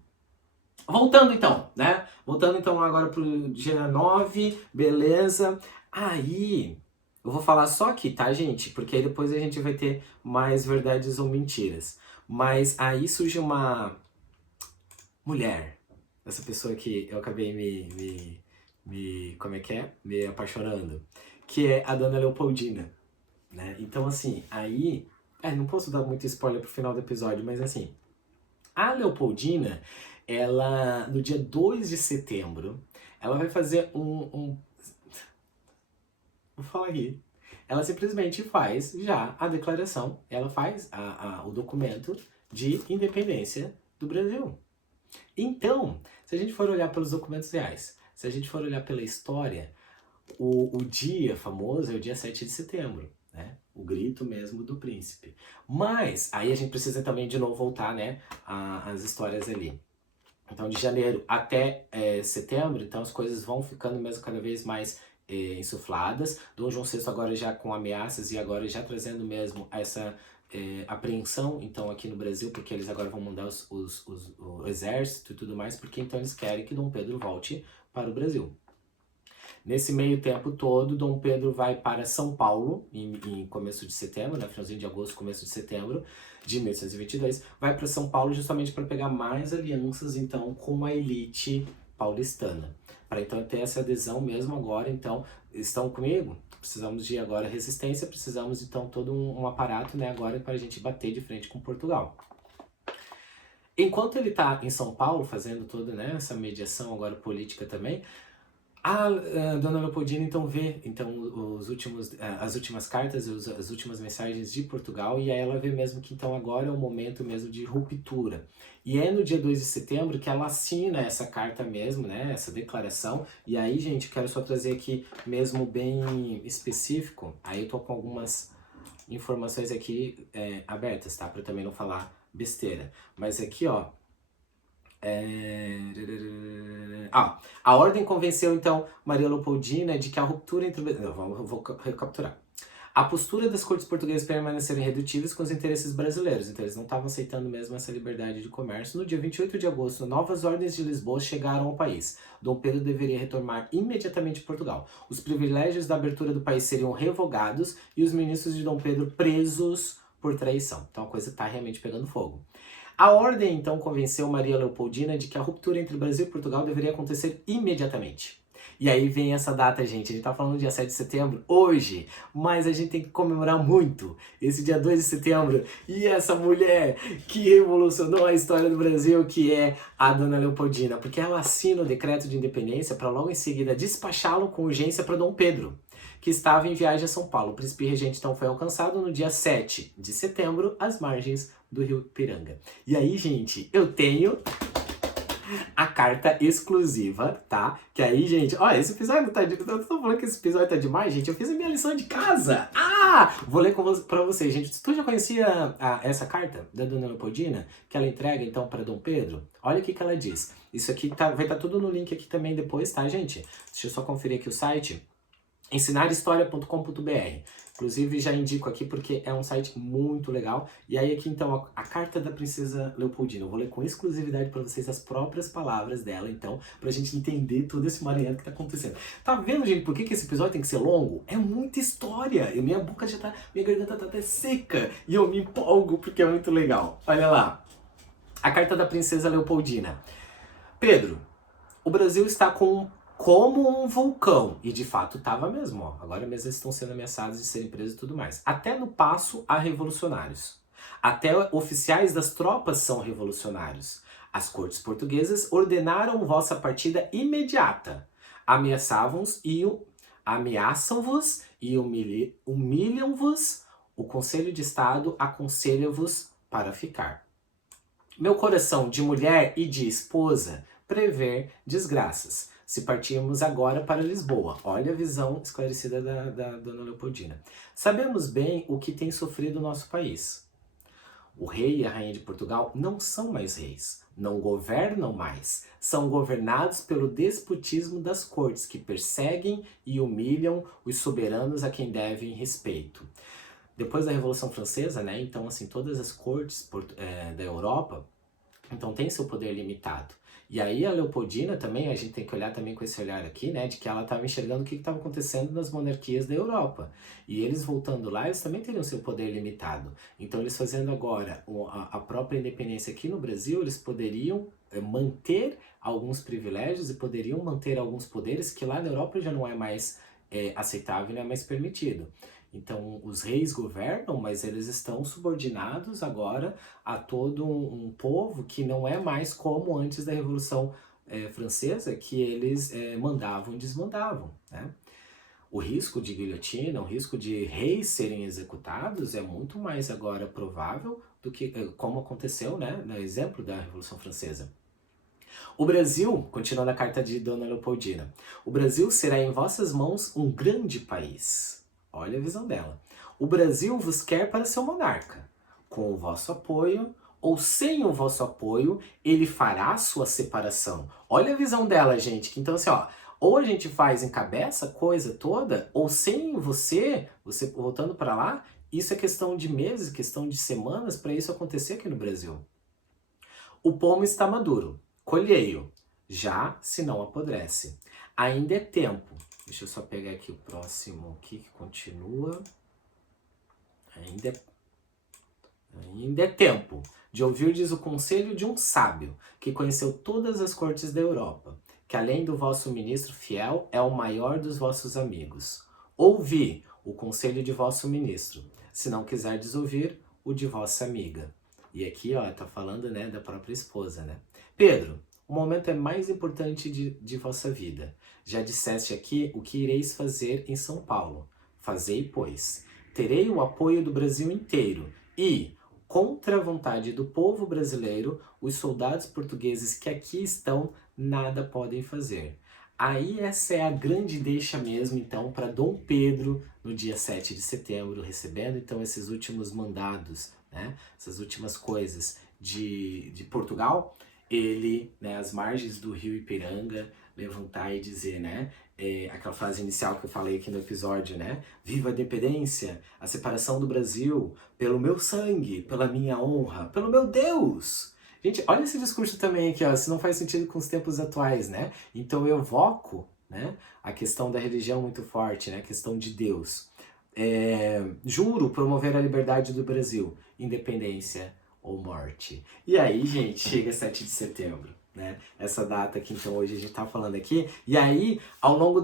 Voltando então, né? Voltando então agora pro dia 9, beleza? Aí, eu vou falar só aqui, tá, gente? Porque aí depois a gente vai ter mais verdades ou mentiras. Mas aí surge uma mulher, essa pessoa que eu acabei como é que é? Me apaixonando, que é a Dona Leopoldina, né? Então, assim, aí, não posso dar muito spoiler pro final do episódio, mas assim, a Leopoldina, ela, no dia 2 de setembro, ela vai fazer vou falar aqui. Ela simplesmente faz já a declaração, ela faz o documento de independência do Brasil. Então, se a gente for olhar pelos documentos reais, se a gente for olhar pela história, o dia famoso é o dia 7 de setembro, né? O grito mesmo do príncipe. Mas, aí a gente precisa também de novo voltar, né, às histórias ali. Então, de janeiro até setembro, então as coisas vão ficando mesmo cada vez mais insufladas. Dom João VI agora já com ameaças e agora já trazendo mesmo essa apreensão, então, aqui no Brasil, porque eles agora vão mandar o exército e tudo mais, porque então eles querem que Dom Pedro volte para o Brasil. Nesse meio tempo todo, Dom Pedro vai para São Paulo, em começo de setembro, né, finalzinho de agosto, começo de setembro de 1822, vai para São Paulo justamente para pegar mais alianças, então, com a elite paulistana. Para então ter essa adesão mesmo agora, então, estão comigo? Precisamos de agora resistência, precisamos então todo um aparato, né, agora para a gente bater de frente com Portugal. Enquanto ele está em São Paulo fazendo toda, né, essa mediação agora política também, a Dona Leopoldina então vê então as últimas cartas, as últimas mensagens de Portugal, e aí ela vê mesmo que então agora é o momento mesmo de ruptura. E é no dia 2 de setembro que ela assina essa carta mesmo, né, essa declaração. E aí, gente, eu quero só trazer aqui mesmo bem específico, aí eu tô com algumas informações aqui abertas, tá, para também não falar besteira. Mas aqui, ó, a ordem convenceu então Maria Leopoldina de que a ruptura entre... Não, vou recapitular. A postura das cortes portuguesas permaneceram irredutíveis com os interesses brasileiros, então eles não estavam aceitando mesmo essa liberdade de comércio. No dia 28 de agosto, novas ordens de Lisboa chegaram ao país. Dom Pedro deveria retornar imediatamente a Portugal. Os privilégios da abertura do país seriam revogados e os ministros de Dom Pedro presos por traição. Então a coisa está realmente pegando fogo. A ordem, então, convenceu Maria Leopoldina de que a ruptura entre Brasil e Portugal deveria acontecer imediatamente. E aí vem essa data, gente. A gente tá falando do dia 7 de setembro, hoje, mas a gente tem que comemorar muito esse dia 2 de setembro. E essa mulher que revolucionou a história do Brasil, que é a Dona Leopoldina, porque ela assina o decreto de independência para logo em seguida despachá-lo com urgência para Dom Pedro, que estava em viagem a São Paulo. O príncipe regente então foi alcançado no dia 7 de setembro, às margens do rio Piranga. E aí, gente, eu tenho a carta exclusiva, tá? Que aí, gente, olha, esse episódio tá... Eu tô falando que esse episódio tá demais, gente. Eu fiz a minha lição de casa. Vou ler pra vocês, gente. Tu já conhecia essa carta da Dona Leopoldina? Que ela entrega, então, pra Dom Pedro? Olha o que ela diz. Isso aqui vai estar tudo no link aqui também depois, tá, gente? Deixa eu só conferir aqui o site. Ensinarehistoria.com.br. Inclusive já indico aqui porque é um site muito legal. E aí aqui então a carta da princesa Leopoldina. Eu vou ler com exclusividade para vocês as próprias palavras dela, então, pra gente entender todo esse emaranhado que tá acontecendo. Tá vendo, gente, por que esse episódio tem que ser longo? É muita história. E minha boca já tá, minha garganta tá até seca. E eu me empolgo porque é muito legal. Olha lá. A carta da princesa Leopoldina. Pedro, o Brasil está como um vulcão. E de fato estava mesmo, ó. Agora mesmo eles estão sendo ameaçados de serem presos e tudo mais. Até no paço há revolucionários. Até oficiais das tropas são revolucionários. As cortes portuguesas ordenaram vossa partida imediata. Ameaçam-vos e humilham-vos. O Conselho de Estado aconselha-vos para ficar. Meu coração de mulher e de esposa prever desgraças. Se partirmos agora para Lisboa. Olha a visão esclarecida da Dona Leopoldina. Sabemos bem o que tem sofrido o nosso país. O rei e a rainha de Portugal não são mais reis, não governam mais. São governados pelo despotismo das cortes, que perseguem e humilham os soberanos a quem devem respeito. Depois da Revolução Francesa, né, então assim, todas as cortes da Europa, então tem seu poder limitado. E aí a Leopoldina também, a gente tem que olhar também com esse olhar aqui, né, de que ela estava enxergando o que estava acontecendo nas monarquias da Europa. E eles voltando lá, eles também teriam seu poder limitado. Então eles fazendo agora a própria independência aqui no Brasil, eles poderiam manter alguns privilégios e poderiam manter alguns poderes que lá na Europa já não é mais aceitável, não é mais permitido. Então, os reis governam, mas eles estão subordinados agora a todo um povo que não é mais como antes da Revolução Francesa, que eles mandavam e desmandavam, né? O risco de guilhotina, o risco de reis serem executados é muito mais agora provável do que como aconteceu, né, no exemplo da Revolução Francesa. O Brasil, continuando a carta de Dona Leopoldina, o Brasil será em vossas mãos um grande país. Olha a visão dela. O Brasil vos quer para seu monarca. Com o vosso apoio ou sem o vosso apoio, ele fará sua separação. Olha a visão dela, gente. Que então assim, ó, ou a gente faz encabeça a coisa toda, ou sem você voltando para lá, isso é questão de meses, questão de semanas para isso acontecer aqui no Brasil. O pomo está maduro, colhei-o, já se não apodrece. Ainda é tempo, Deixa eu só pegar aqui o próximo aqui que continua. Ainda é tempo de ouvirdes o conselho de um sábio, que conheceu todas as cortes da Europa, que além do vosso ministro fiel, é o maior dos vossos amigos. Ouvi o conselho de vosso ministro, se não quiserdes ouvir, o de vossa amiga. E aqui, ó, tá falando, né, da própria esposa, né? Pedro, o momento é mais importante de vossa vida. Já disseste aqui o que ireis fazer em São Paulo. Fazei, pois. Terei o apoio do Brasil inteiro e, contra a vontade do povo brasileiro, os soldados portugueses que aqui estão nada podem fazer. Aí essa é a grande deixa mesmo, então, para Dom Pedro, no dia 7 de setembro, recebendo, então, esses últimos mandados, né, essas últimas coisas de Portugal, ele, né, às margens do rio Ipiranga, levantar e dizer, né, aquela frase inicial que eu falei aqui no episódio, né, viva a independência, a separação do Brasil, pelo meu sangue, pela minha honra, pelo meu Deus! Gente, olha esse discurso também aqui, ó, se não faz sentido com os tempos atuais, né? Então eu evoco, né, a questão da religião muito forte, né, a questão de Deus. Juro promover a liberdade do Brasil, independência ou morte. E aí, gente, chega 7 de setembro, né? Essa data que então hoje a gente tá falando aqui. E aí, ao longo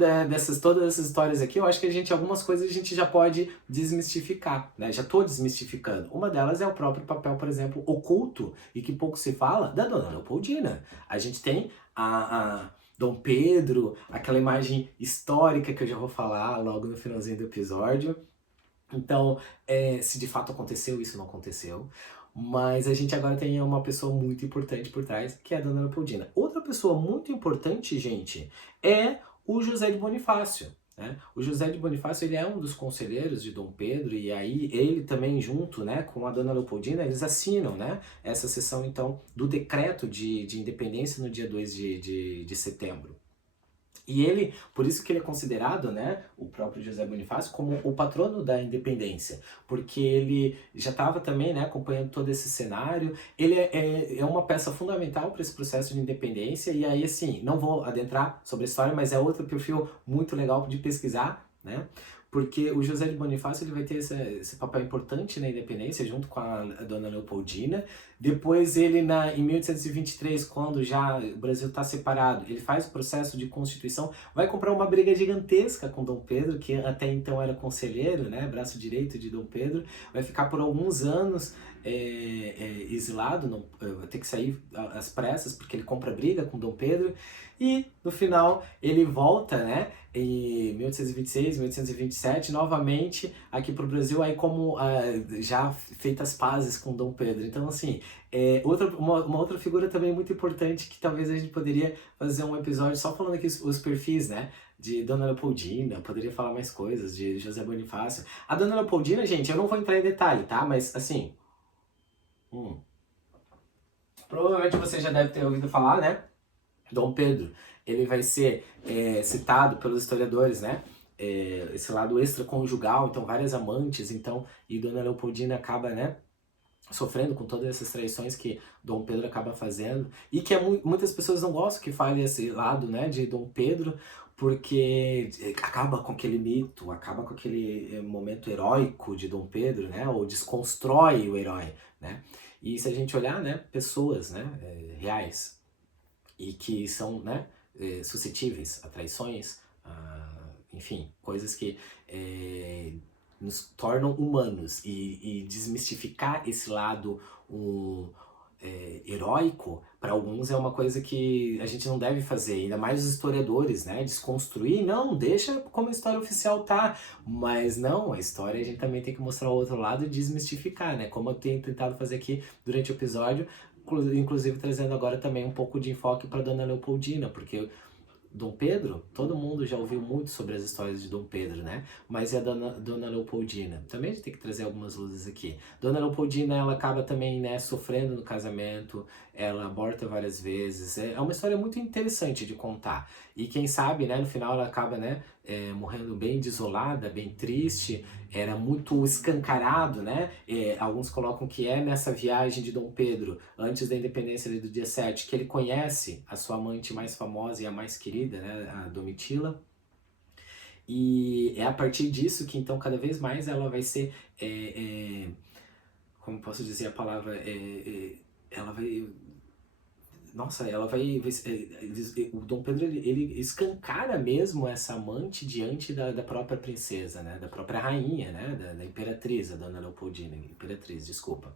todas essas histórias aqui, eu acho que algumas coisas a gente já pode desmistificar, né? Já tô desmistificando. Uma delas é o próprio papel, por exemplo, oculto, e que pouco se fala, da Dona Leopoldina. A gente tem a Dom Pedro, aquela imagem histórica que eu já vou falar logo no finalzinho do episódio. Então, se de fato aconteceu, isso não aconteceu. Mas a gente agora tem uma pessoa muito importante por trás, que é a Dona Leopoldina. Outra pessoa muito importante, gente, é o José de Bonifácio, né? O José de Bonifácio, ele é um dos conselheiros de Dom Pedro, e aí ele também junto, né, com a Dona Leopoldina, eles assinam, né, essa sessão, então, do decreto de independência no dia 2 de setembro. E ele, por isso que ele é considerado, né, o próprio José Bonifácio, como o patrono da independência, porque ele já estava também, né, acompanhando todo esse cenário. Ele é uma peça fundamental para esse processo de independência, e aí, assim, não vou adentrar sobre a história, mas é outro perfil muito legal de pesquisar, né, porque o José de Bonifácio ele vai ter esse papel importante na independência, junto com a Dona Leopoldina. Depois ele, em 1823, quando já o Brasil está separado, ele faz o processo de constituição, vai comprar uma briga gigantesca com Dom Pedro, que até então era conselheiro, né, braço direito de Dom Pedro, vai ficar por alguns anos exilado, vai ter que sair às pressas, porque ele compra briga com Dom Pedro, e no final ele volta, né, em 1826, 1827, novamente aqui para o Brasil, aí como já feitas as pazes com Dom Pedro. Então, assim, uma outra figura também muito importante que talvez a gente poderia fazer um episódio só falando aqui os perfis, né, de Dona Leopoldina, poderia falar mais coisas, de José Bonifácio. A Dona Leopoldina, gente, eu não vou entrar em detalhe, tá? Mas, assim, provavelmente você já deve ter ouvido falar, né? Dom Pedro, ele vai ser citado pelos historiadores, né? Esse lado extraconjugal, então várias amantes, então, e Dona Leopoldina acaba, né, sofrendo com todas essas traições que Dom Pedro acaba fazendo, e que muitas pessoas não gostam que fale esse lado, né, de Dom Pedro, porque acaba com aquele mito, acaba com aquele momento heróico de Dom Pedro, né, ou desconstrói o herói, né. E se a gente olhar, né, pessoas, né, reais, e que são, né, suscetíveis a traições, enfim, coisas que nos tornam humanos, e desmistificar esse lado heróico, para alguns é uma coisa que a gente não deve fazer, ainda mais os historiadores, né, desconstruir, não, deixa como a história oficial tá, mas não, a história a gente também tem que mostrar o outro lado e desmistificar, né, como eu tenho tentado fazer aqui durante o episódio, inclusive trazendo agora também um pouco de enfoque para Dona Leopoldina, porque Dom Pedro, todo mundo já ouviu muito sobre as histórias de Dom Pedro, né? Mas e a Dona Leopoldina? Também a gente tem que trazer algumas luzes aqui. Dona Leopoldina, ela acaba também, né, sofrendo no casamento, ela aborta várias vezes. É uma história muito interessante de contar. E quem sabe, né, no final ela acaba, né, morrendo bem desolada, bem triste, era muito escancarado, né? Alguns colocam que é nessa viagem de Dom Pedro, antes da independência ali do dia 7, que ele conhece a sua amante mais famosa e a mais querida, né, a Domitila. E é a partir disso que então cada vez mais ela vai ser, como posso dizer a palavra, ela vai, nossa, ela o Dom Pedro ele escancara mesmo essa amante diante da própria princesa, né, da própria rainha, né, da imperatriz, a Dona Leopoldina, imperatriz, desculpa.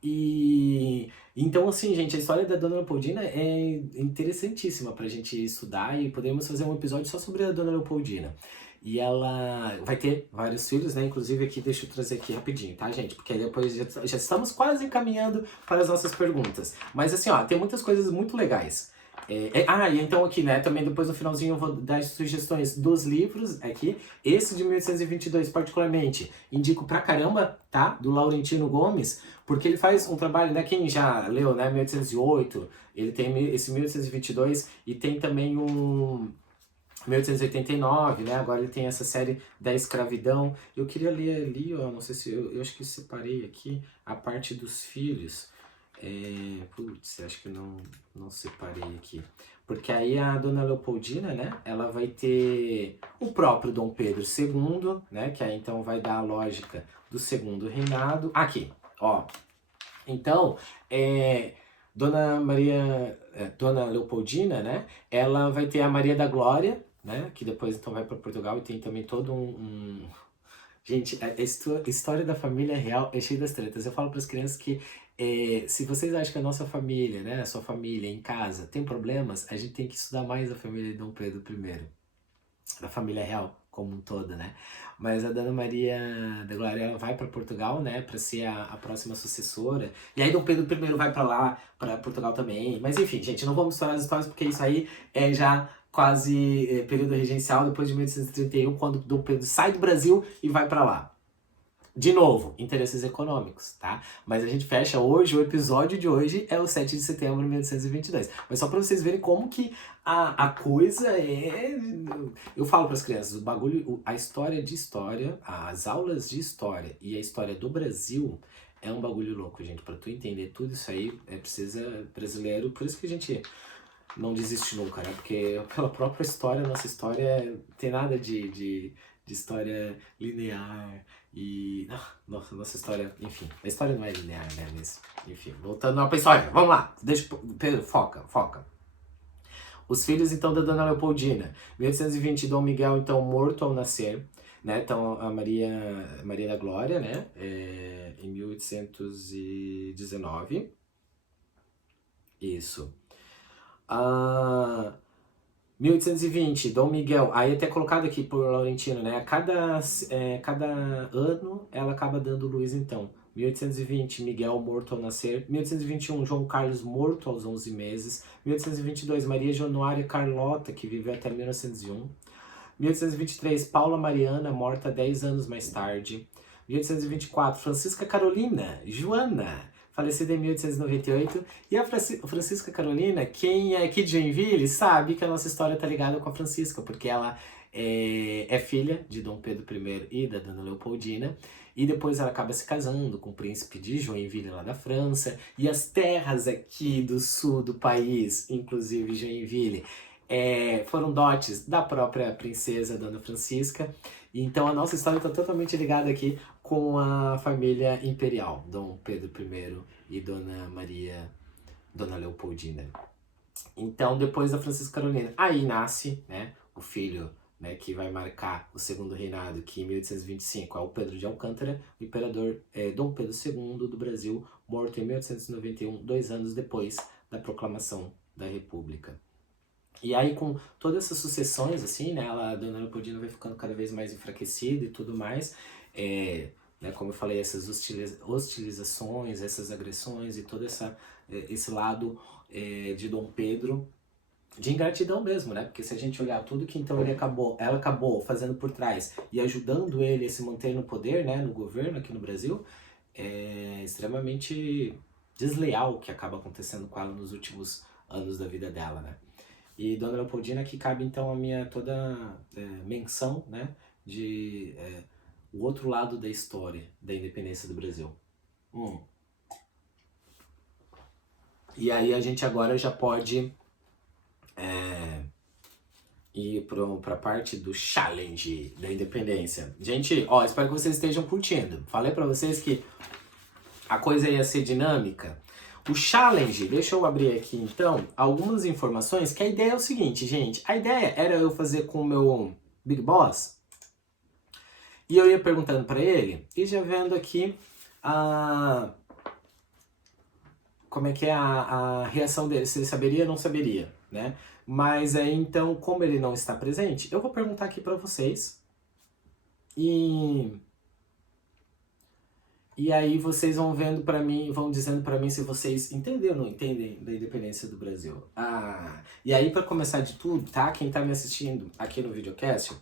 E então, assim, gente, a história da Dona Leopoldina é interessantíssima pra gente estudar e podemos fazer um episódio só sobre a Dona Leopoldina. E ela vai ter vários filhos, né? Inclusive aqui, deixa eu trazer aqui rapidinho, tá, gente? Porque aí depois já estamos quase encaminhando para as nossas perguntas. Mas assim, ó, tem muitas coisas muito legais. E então aqui, né, também depois no finalzinho eu vou dar sugestões dos livros aqui. Esse de 1822, particularmente, indico pra caramba, tá? Do Laurentino Gomes, porque ele faz um trabalho, né, quem já leu, né, 1808, ele tem esse 1822 e tem também um 1889, né? Agora ele tem essa série da escravidão. Eu queria ler ali, ó, não sei se eu acho que separei aqui a parte dos filhos. Putz, acho que não separei aqui. Porque aí a Dona Leopoldina, né? Ela vai ter o próprio Dom Pedro II, né? Que aí então vai dar a lógica do segundo reinado. Aqui, ó. Então, Dona Maria, Dona Leopoldina, né? Ela vai ter a Maria da Glória, né? Que depois então vai para Portugal e tem também todo Gente, a história da família real é cheia das tretas. Eu falo para as crianças que se vocês acham que a nossa família, né, a sua família em casa tem problemas, a gente tem que estudar mais a família de Dom Pedro I, da família real como um todo, né? Mas a Dona Maria da Glória ela vai para Portugal, né, para ser a próxima sucessora. E aí Dom Pedro I vai para lá, para Portugal também. Mas enfim, gente, não vamos misturar as histórias porque isso aí é já quase período regencial, depois de 1831, quando Dom Pedro sai do Brasil e vai para lá. De novo, interesses econômicos, tá? Mas a gente fecha hoje, o episódio de hoje é o 7 de setembro de 1822. Mas só para vocês verem como que a coisa é... Eu falo para as crianças, o bagulho, a história de história, as aulas de história e a história do Brasil é um bagulho louco, gente. Para tu entender tudo isso aí, precisa brasileiro, por isso que a gente não desiste nunca, né? Porque pela própria história, nossa história tem nada de história linear e... nossa história, enfim, a história não é linear, né? Mas, enfim, voltando pra história, vamos lá, deixa, Pedro, foca. Os filhos, então, da Dona Leopoldina. 1820, Dom Miguel, então, morto ao nascer, né? Então, a Maria da Glória, né? Em 1819. Isso. 1820, Dom Miguel, aí até colocado aqui por Laurentino, né? Cada ano ela acaba dando luz, então. 1820, Miguel morto ao nascer. 1821, João Carlos morto aos 11 meses. 1822, Maria Januária Carlota, que viveu até 1901. 1823, Paula Mariana, morta 10 anos mais tarde. 1824, Francisca Carolina Joana, falecida em 1898. E a Francisca Carolina, quem é aqui de Joinville, sabe que a nossa história tá ligada com a Francisca, porque ela é filha de Dom Pedro I e da Dona Leopoldina. E depois ela acaba se casando com o príncipe de Joinville, lá da França. E as terras aqui do sul do país, inclusive Joinville, foram dotes da própria princesa Dona Francisca. Então a nossa história está totalmente ligada aqui com a família imperial, Dom Pedro I e Dona Maria, Dona Leopoldina. Então depois da Francisca Carolina, aí nasce, né, o filho, né, que vai marcar o segundo reinado, que em 1825 é o Pedro de Alcântara, o imperador Dom Pedro II do Brasil, morto em 1891, 2 anos depois da proclamação da República. E aí, com todas essas sucessões, assim, né, a Dona Leopoldina vai ficando cada vez mais enfraquecida e tudo mais. Né, como eu falei, essas hostilizações, essas agressões e todo esse lado de Dom Pedro, de ingratidão mesmo, né? Porque se a gente olhar tudo que então ela acabou fazendo por trás e ajudando ele a se manter no poder, né, no governo aqui no Brasil, é extremamente desleal o que acaba acontecendo com ela nos últimos anos da vida dela, né? E Dona Leopoldina, que cabe então a minha toda menção, né, de o outro lado da história da independência do Brasil. E aí a gente agora já pode ir pra parte do challenge da independência. Gente, ó, espero que vocês estejam curtindo. Falei pra vocês que a coisa ia ser dinâmica. O challenge, deixa eu abrir aqui então algumas informações, que a ideia é o seguinte, gente. A ideia era eu fazer com o meu Big Boss, e eu ia perguntando pra ele, e já vendo aqui como é que é a reação dele, se ele saberia ou não saberia, né? Mas aí então, como ele não está presente, eu vou perguntar aqui pra vocês, e aí vocês vão vendo pra mim, vão dizendo pra mim se vocês entendem ou não entendem da independência do Brasil. E aí pra começar de tudo, tá? Quem tá me assistindo aqui no videocast,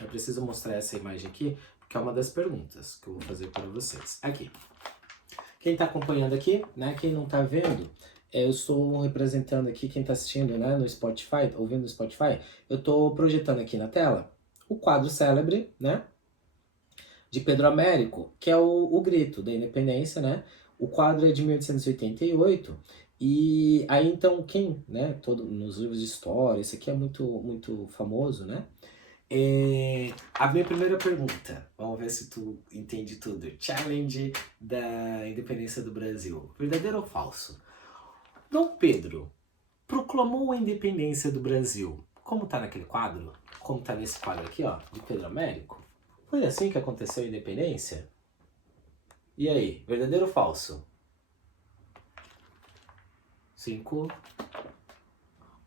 eu preciso mostrar essa imagem aqui, porque é uma das perguntas que eu vou fazer para vocês. Aqui. Quem tá acompanhando aqui, né? Quem não tá vendo, eu estou representando aqui, quem tá assistindo, né, no Spotify, ouvindo no Spotify, eu tô projetando aqui na tela o quadro célebre, né, de Pedro Américo, que é o Grito da Independência, né? O quadro é de 1888, e aí então quem, né, nos livros de história, esse aqui é muito famoso, né? A minha primeira pergunta, vamos ver se tu entende tudo. Challenge da independência do Brasil. Verdadeiro ou falso? Dom Pedro proclamou a independência do Brasil. Como tá naquele quadro? Como tá nesse quadro aqui, ó, de Pedro Américo? Foi assim que aconteceu a independência? E aí, verdadeiro ou falso? 5,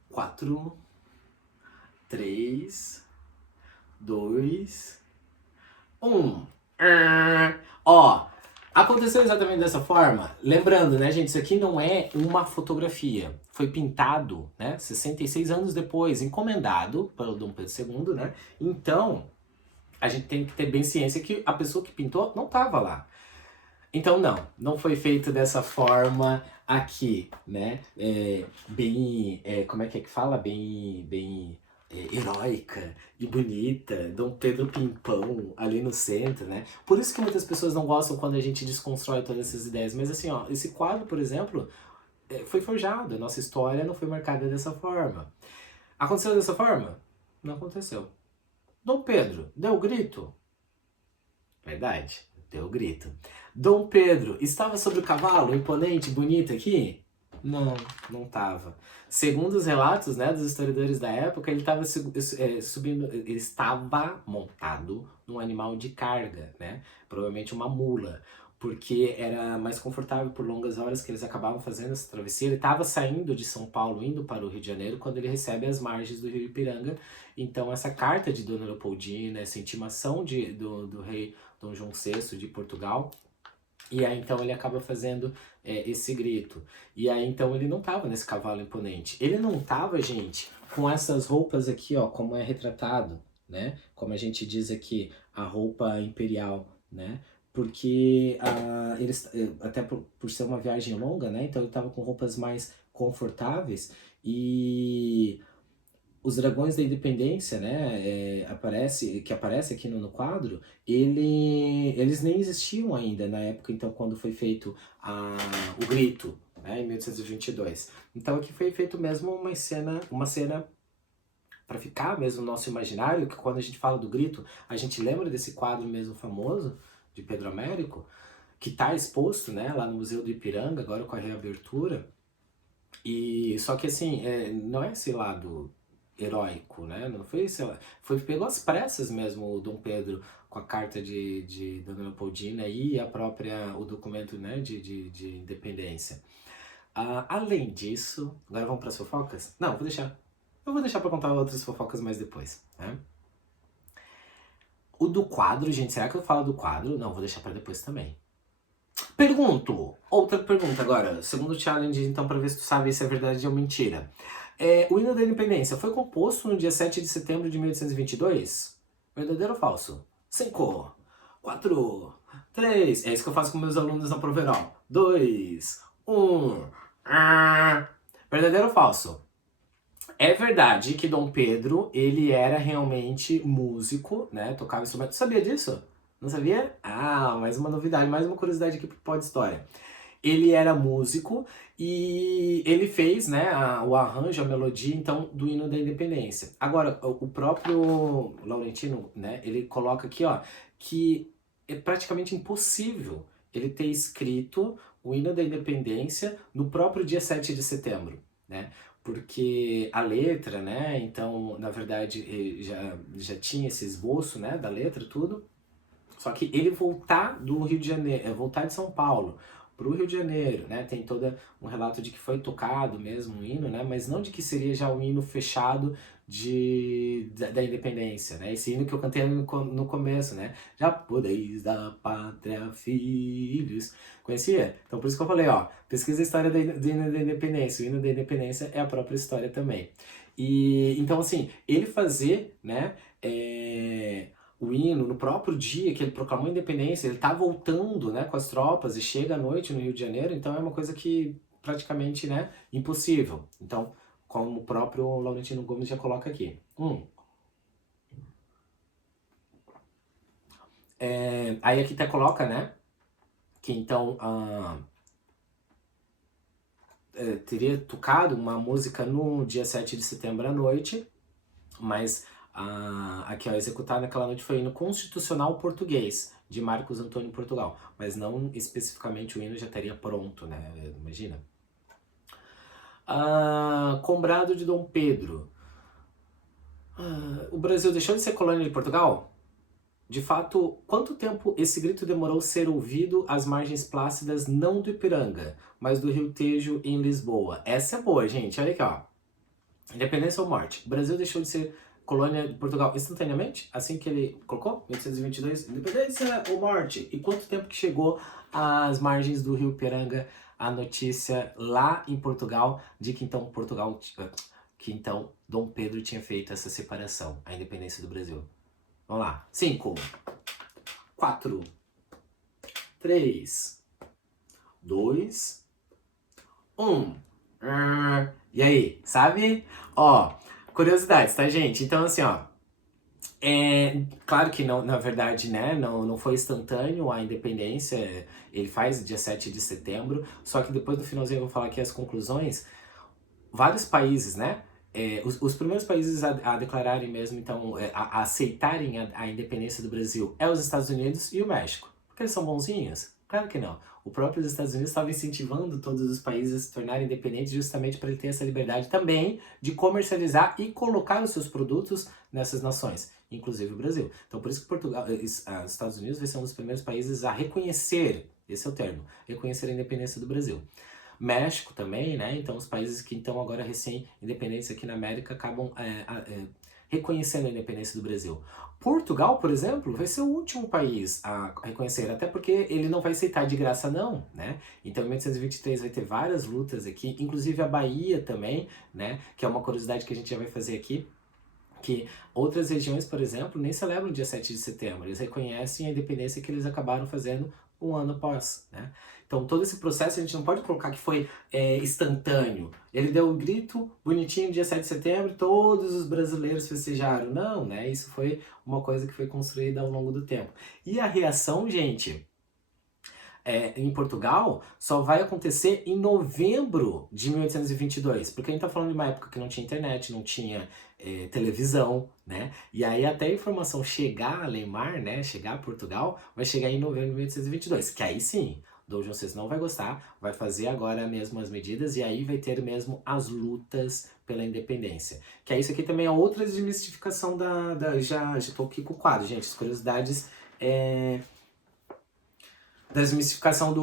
4, 3, 2, 1. Ó, aconteceu exatamente dessa forma. Lembrando, né, gente, isso aqui não é uma fotografia. Foi pintado, né, 66 anos depois, encomendado pelo Dom Pedro II, né? Então, a gente tem que ter bem ciência que a pessoa que pintou não estava lá. Então não foi feito dessa forma aqui, né? Como é que fala? Bem heróica e bonita, Dom Pedro Pimpão ali no centro, né? Por isso que muitas pessoas não gostam quando a gente desconstrói todas essas ideias. Mas assim, ó, esse quadro, por exemplo, foi forjado. A nossa história não foi marcada dessa forma. Aconteceu dessa forma? Não aconteceu. Dom Pedro deu o grito? Verdade, deu o grito. Dom Pedro estava sobre o cavalo, imponente, bonito aqui? Não, não estava. Segundo os relatos, né, dos historiadores da época, ele estava subindo, ele estava montado num animal de carga, né? Provavelmente uma mula, porque era mais confortável por longas horas que eles acabavam fazendo essa travessia. Ele estava saindo de São Paulo, indo para o Rio de Janeiro, quando ele recebe as margens do Rio Ipiranga. Então essa carta de Dona Leopoldina, essa intimação do rei Dom João VI de Portugal, e aí então ele acaba fazendo esse grito. E aí então ele não tava nesse cavalo imponente. Ele não tava, gente, com essas roupas aqui, ó, como é retratado, né? Como a gente diz aqui, a roupa imperial, né? Porque eles, até por ser uma viagem longa, né? Então ele tava com roupas mais confortáveis, e os Dragões da Independência, né, que aparece aqui no quadro, eles nem existiam ainda na época, então, quando foi feito o Grito, né, em 1822. Então aqui foi feito mesmo uma cena para ficar mesmo no nosso imaginário, que quando a gente fala do Grito, a gente lembra desse quadro mesmo famoso de Pedro Américo, que está exposto, né, lá no Museu do Ipiranga, agora com a reabertura. E só que assim, não é esse lado heróico, né? Não foi, sei lá, pegou às pressas mesmo o Dom Pedro com a carta de Dona Leopoldina e o documento, né, de independência. Além disso, agora vamos para as fofocas? Não, vou deixar. Eu vou deixar para contar outras fofocas mais depois, né? O do quadro, gente, será que eu falo do quadro? Não, vou deixar para depois também. Pergunto, outra pergunta agora, segundo challenge, então, para ver se tu sabe se é verdade ou mentira. O hino da independência foi composto no dia 7 de setembro de 1822? Verdadeiro ou falso? 5, 4, 3, é isso que eu faço com meus alunos na prova oral. 2, 1, verdadeiro ou falso? É verdade que Dom Pedro, ele era realmente músico, né, tocava instrumento. Sabia disso? Não sabia? Mais uma novidade, mais uma curiosidade aqui pro Pod História. Ele era músico e ele fez, né, o arranjo, a melodia, então, do hino da independência. Agora, o próprio Laurentino, né, ele coloca aqui, ó, que é praticamente impossível ele ter escrito o hino da independência no próprio dia 7 de setembro, né? Porque a letra, né, então, na verdade, já tinha esse esboço, né, da letra, tudo, só que ele voltar do Rio de Janeiro, voltar de São Paulo para o Rio de Janeiro, né? Tem todo um relato de que foi tocado mesmo o hino, né? Mas não de que seria já um hino fechado da independência, né? Esse hino que eu cantei no começo, né? Já podeis da pátria, filhos. Conhecia? Então por isso que eu falei, ó, pesquisa a história do hino da independência. O hino da independência é a própria história também. E então assim, ele fazer, né? O hino, no próprio dia que ele proclamou a independência, ele tá voltando, né, com as tropas e chega à noite no Rio de Janeiro, então é uma coisa que praticamente, né, impossível. Então, como o próprio Laurentino Gomes já coloca aqui. Aí aqui até coloca, né, que então teria tocado uma música no dia 7 de setembro à noite, mas aqui, ó, executado naquela noite foi o hino constitucional português, de Marcos Antônio Portugal, mas não especificamente o hino já estaria pronto, né? Imagina. Combrado de Dom Pedro. O Brasil deixou de ser colônia de Portugal? De fato, quanto tempo esse grito demorou a ser ouvido às margens plácidas não do Ipiranga, mas do Rio Tejo em Lisboa? Essa é boa, gente. Olha aqui, ó. Independência ou morte? O Brasil deixou de ser colônia de Portugal instantaneamente? Assim que ele colocou? 1822, independência ou morte? E quanto tempo que chegou às margens do Rio Ipiranga a notícia lá em Portugal de que então que então Dom Pedro tinha feito essa separação, a independência do Brasil? Vamos lá. 5, 4, 3, 2, 1. E aí, sabe? Ó, curiosidades, tá, gente? Então, assim, ó. Claro que não, na verdade, né, não foi instantâneo a independência, ele faz dia 7 de setembro, só que depois no finalzinho eu vou falar aqui as conclusões. Vários países, né, os primeiros países a declararem mesmo, então, a aceitarem a independência do Brasil é os Estados Unidos e o México. Porque eles são bonzinhos? Claro que não. O próprio Estados Unidos estava incentivando todos os países a se tornarem independentes justamente para ele ter essa liberdade também de comercializar e colocar os seus produtos nessas nações, inclusive o Brasil. Então por isso que Portugal, os Estados Unidos vai ser um dos primeiros países a reconhecer, esse é o termo, reconhecer a independência do Brasil. México também, né? Então os países que estão agora recém-independentes aqui na América acabam reconhecendo a independência do Brasil. Portugal, por exemplo, vai ser o último país a reconhecer, até porque ele não vai aceitar de graça não, né? Então em 1823 vai ter várias lutas aqui, inclusive a Bahia também, né? Que é uma curiosidade que a gente já vai fazer aqui, que outras regiões, por exemplo, nem celebram o dia 7 de setembro, eles reconhecem a independência que eles acabaram fazendo um ano após, né? Então todo esse processo a gente não pode colocar que foi instantâneo. Ele deu o grito bonitinho dia 7 de setembro, todos os brasileiros festejaram. Não, né? Isso foi uma coisa que foi construída ao longo do tempo. E a reação, gente, em Portugal só vai acontecer em novembro de 1822, porque a gente tá falando de uma época que não tinha internet, não tinha televisão, né? E aí até a informação chegar a Lemar, né, chegar a Portugal, vai chegar em novembro de 1822, que aí sim, Dom João VI não vai gostar, vai fazer agora mesmo as medidas e aí vai ter mesmo as lutas pela independência. Que é isso aqui também é outra desmistificação já tô aqui com o quadro, gente, as curiosidades da desmistificação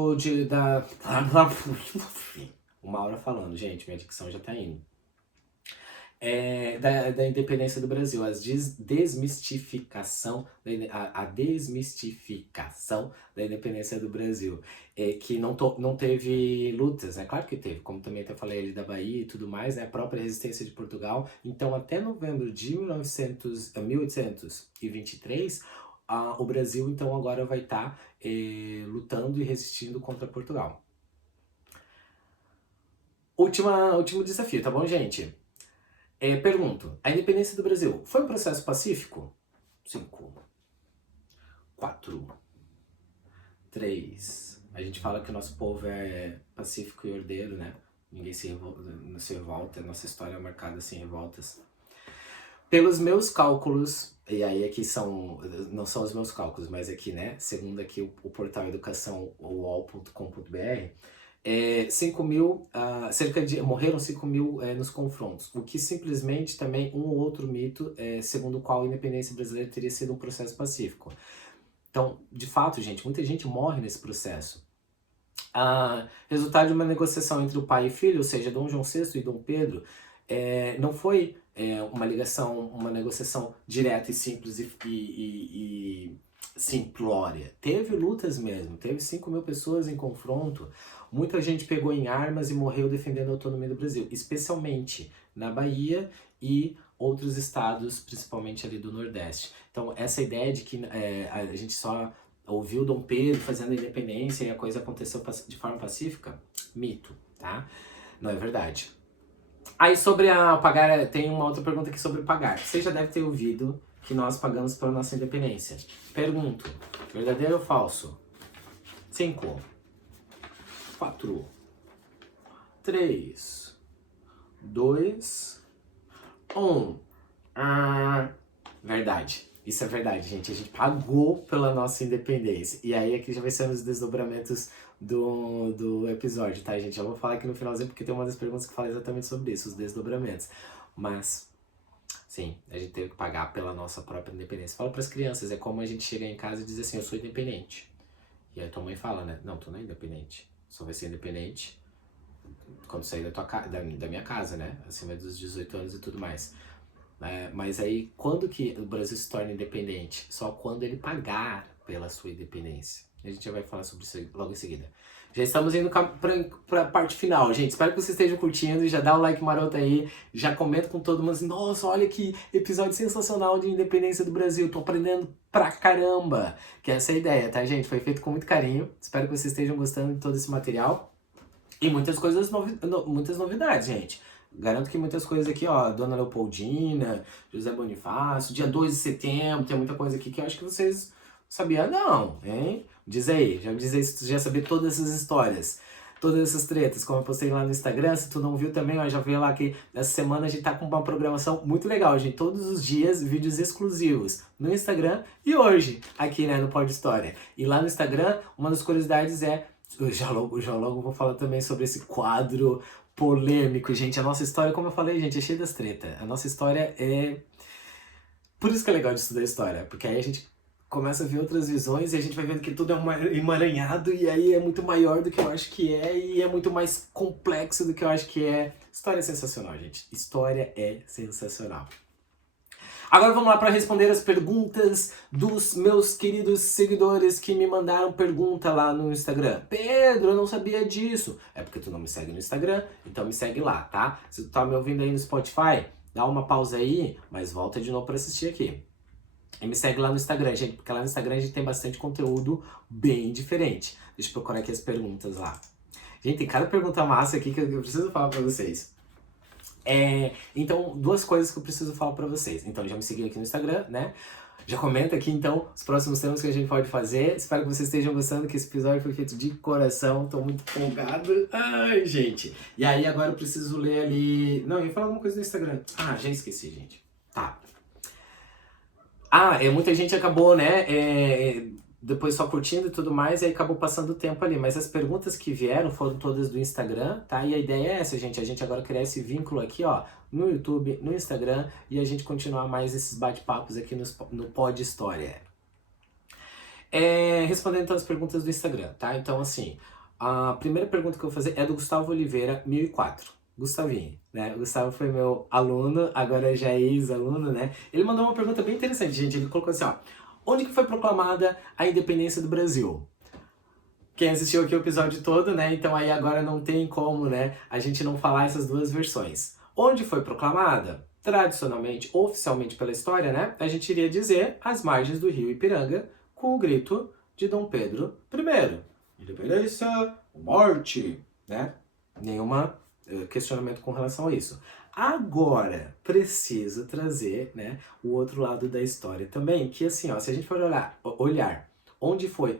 uma hora falando, gente, minha dicção já tá indo. Da independência do Brasil, a desmistificação da independência do Brasil, que não teve lutas, né? Claro que teve, como também até falei ali da Bahia e tudo mais, né? A própria resistência de Portugal. Então, até novembro de 1823, o Brasil então agora vai estar lutando e resistindo contra Portugal. Último desafio, tá bom, gente? Pergunto, a independência do Brasil foi um processo pacífico? 5, 4, 3, A gente fala que o nosso povo é pacífico e ordeiro, né? Ninguém se revolta, nossa história é marcada sem revoltas. Pelos meus cálculos, e aí aqui não são os meus cálculos, mas aqui, né, segundo aqui o portal educação, uol.com.br, 5 mil, morreram 5 mil nos confrontos, o que simplesmente também um ou outro mito, segundo o qual a independência brasileira teria sido um processo pacífico. Então, de fato, gente, muita gente morre nesse processo. Resultado de uma negociação entre o pai e filho, ou seja, Dom João VI e Dom Pedro, não foi uma negociação direta e simples e simplória. Teve lutas mesmo, teve 5 mil pessoas em confronto, muita gente pegou em armas e morreu defendendo a autonomia do Brasil, especialmente na Bahia e outros estados, principalmente ali do Nordeste. Então, essa ideia de que a gente só ouviu Dom Pedro fazendo a independência e a coisa aconteceu de forma pacífica, mito, tá? Não é verdade. Aí sobre pagar, tem uma outra pergunta aqui sobre pagar. Você já deve ter ouvido que nós pagamos pela nossa independência. Pergunto, verdadeiro ou falso? 5, 4, 3, 2, 1. Verdade. Isso é verdade, gente. A gente pagou pela nossa independência. E aí aqui já vai ser os desdobramentos do episódio, tá, gente? Eu vou falar aqui no finalzinho porque tem uma das perguntas que fala exatamente sobre isso, os desdobramentos. Mas, sim, a gente teve que pagar pela nossa própria independência. Fala pras crianças, é como a gente chegar em casa e dizer assim, eu sou independente. E aí tua mãe fala, né? Não, tu não é independente. Só vai ser independente quando sair da minha casa, né? Acima dos 18 anos e tudo mais. Mas aí, quando que o Brasil se torna independente? Só quando ele pagar pela sua independência. A gente já vai falar sobre isso logo em seguida. Já estamos indo para a parte final, gente. Espero que vocês estejam curtindo. Já dá o like maroto aí. Já comenta com todo mundo assim, nossa, olha que episódio sensacional de independência do Brasil. Tô aprendendo pra caramba. Que essa é a ideia, tá, gente? Foi feito com muito carinho. Espero que vocês estejam gostando de todo esse material. E muitas novidades, gente. Garanto que muitas coisas aqui, ó, Dona Leopoldina, José Bonifácio, dia 2 de setembro, tem muita coisa aqui que eu acho que vocês sabiam não, hein? Diz aí, já me diz aí se tu já sabia todas essas histórias, todas essas tretas, como eu postei lá no Instagram, se tu não viu também, ó, já vi lá que essa semana a gente tá com uma programação muito legal, gente, todos os dias vídeos exclusivos no Instagram e hoje aqui, né, no Pod História. E lá no Instagram, uma das curiosidades já logo vou falar também sobre esse quadro polêmico, gente. A nossa história, como eu falei, gente, é cheia das tretas. A nossa história é... Por isso que é legal de estudar história, porque aí a gente começa a ver outras visões e a gente vai vendo que tudo é um emaranhado e aí é muito maior do que eu acho que é e é muito mais complexo do que eu acho que é. História é sensacional, gente. História é sensacional. Agora vamos lá para responder as perguntas dos meus queridos seguidores que me mandaram pergunta lá no Instagram. Pedro, eu não sabia disso. É porque tu não me segue no Instagram, então me segue lá, tá? Se tu tá me ouvindo aí no Spotify, dá uma pausa aí, mas volta de novo para assistir aqui. E me segue lá no Instagram, gente, porque lá no Instagram a gente tem bastante conteúdo bem diferente. Deixa eu procurar aqui as perguntas lá. Gente, tem cada pergunta massa aqui que eu preciso falar para vocês. Então, duas coisas que eu preciso falar pra vocês. Então, já me seguiu aqui no Instagram, né? Já comenta aqui, então, os próximos temas que a gente pode fazer. Espero que vocês estejam gostando, que esse episódio foi feito de coração. Tô muito empolgado. Ai, gente. E aí, agora eu preciso ler ali... Não, eu ia falar alguma coisa no Instagram. Já esqueci, gente. Tá. Muita gente acabou, né? Depois só curtindo e tudo mais, e aí acabou passando o tempo ali. Mas as perguntas que vieram foram todas do Instagram, tá? E a ideia é essa, gente. A gente agora criar esse vínculo aqui, ó, no YouTube, no Instagram, e a gente continuar mais esses bate-papos aqui no Pod História. Respondendo então as perguntas do Instagram, tá? Então, assim, a primeira pergunta que eu vou fazer é do Gustavo Oliveira, 1004. Gustavinho, né? O Gustavo foi meu aluno, agora já é ex-aluno, né? Ele mandou uma pergunta bem interessante, gente. Ele colocou assim, ó. Onde que foi proclamada a independência do Brasil? Quem assistiu aqui o episódio todo, né? Então aí agora não tem como, né? A gente não falar essas duas versões. Onde foi proclamada? Tradicionalmente, oficialmente pela história, né? A gente iria dizer às margens do rio Ipiranga, com o grito de Dom Pedro I. Independência ou morte, né? Nenhuma questionamento com relação a isso. Agora, preciso trazer, né, o outro lado da história também, que assim, ó, se a gente for olhar onde foi,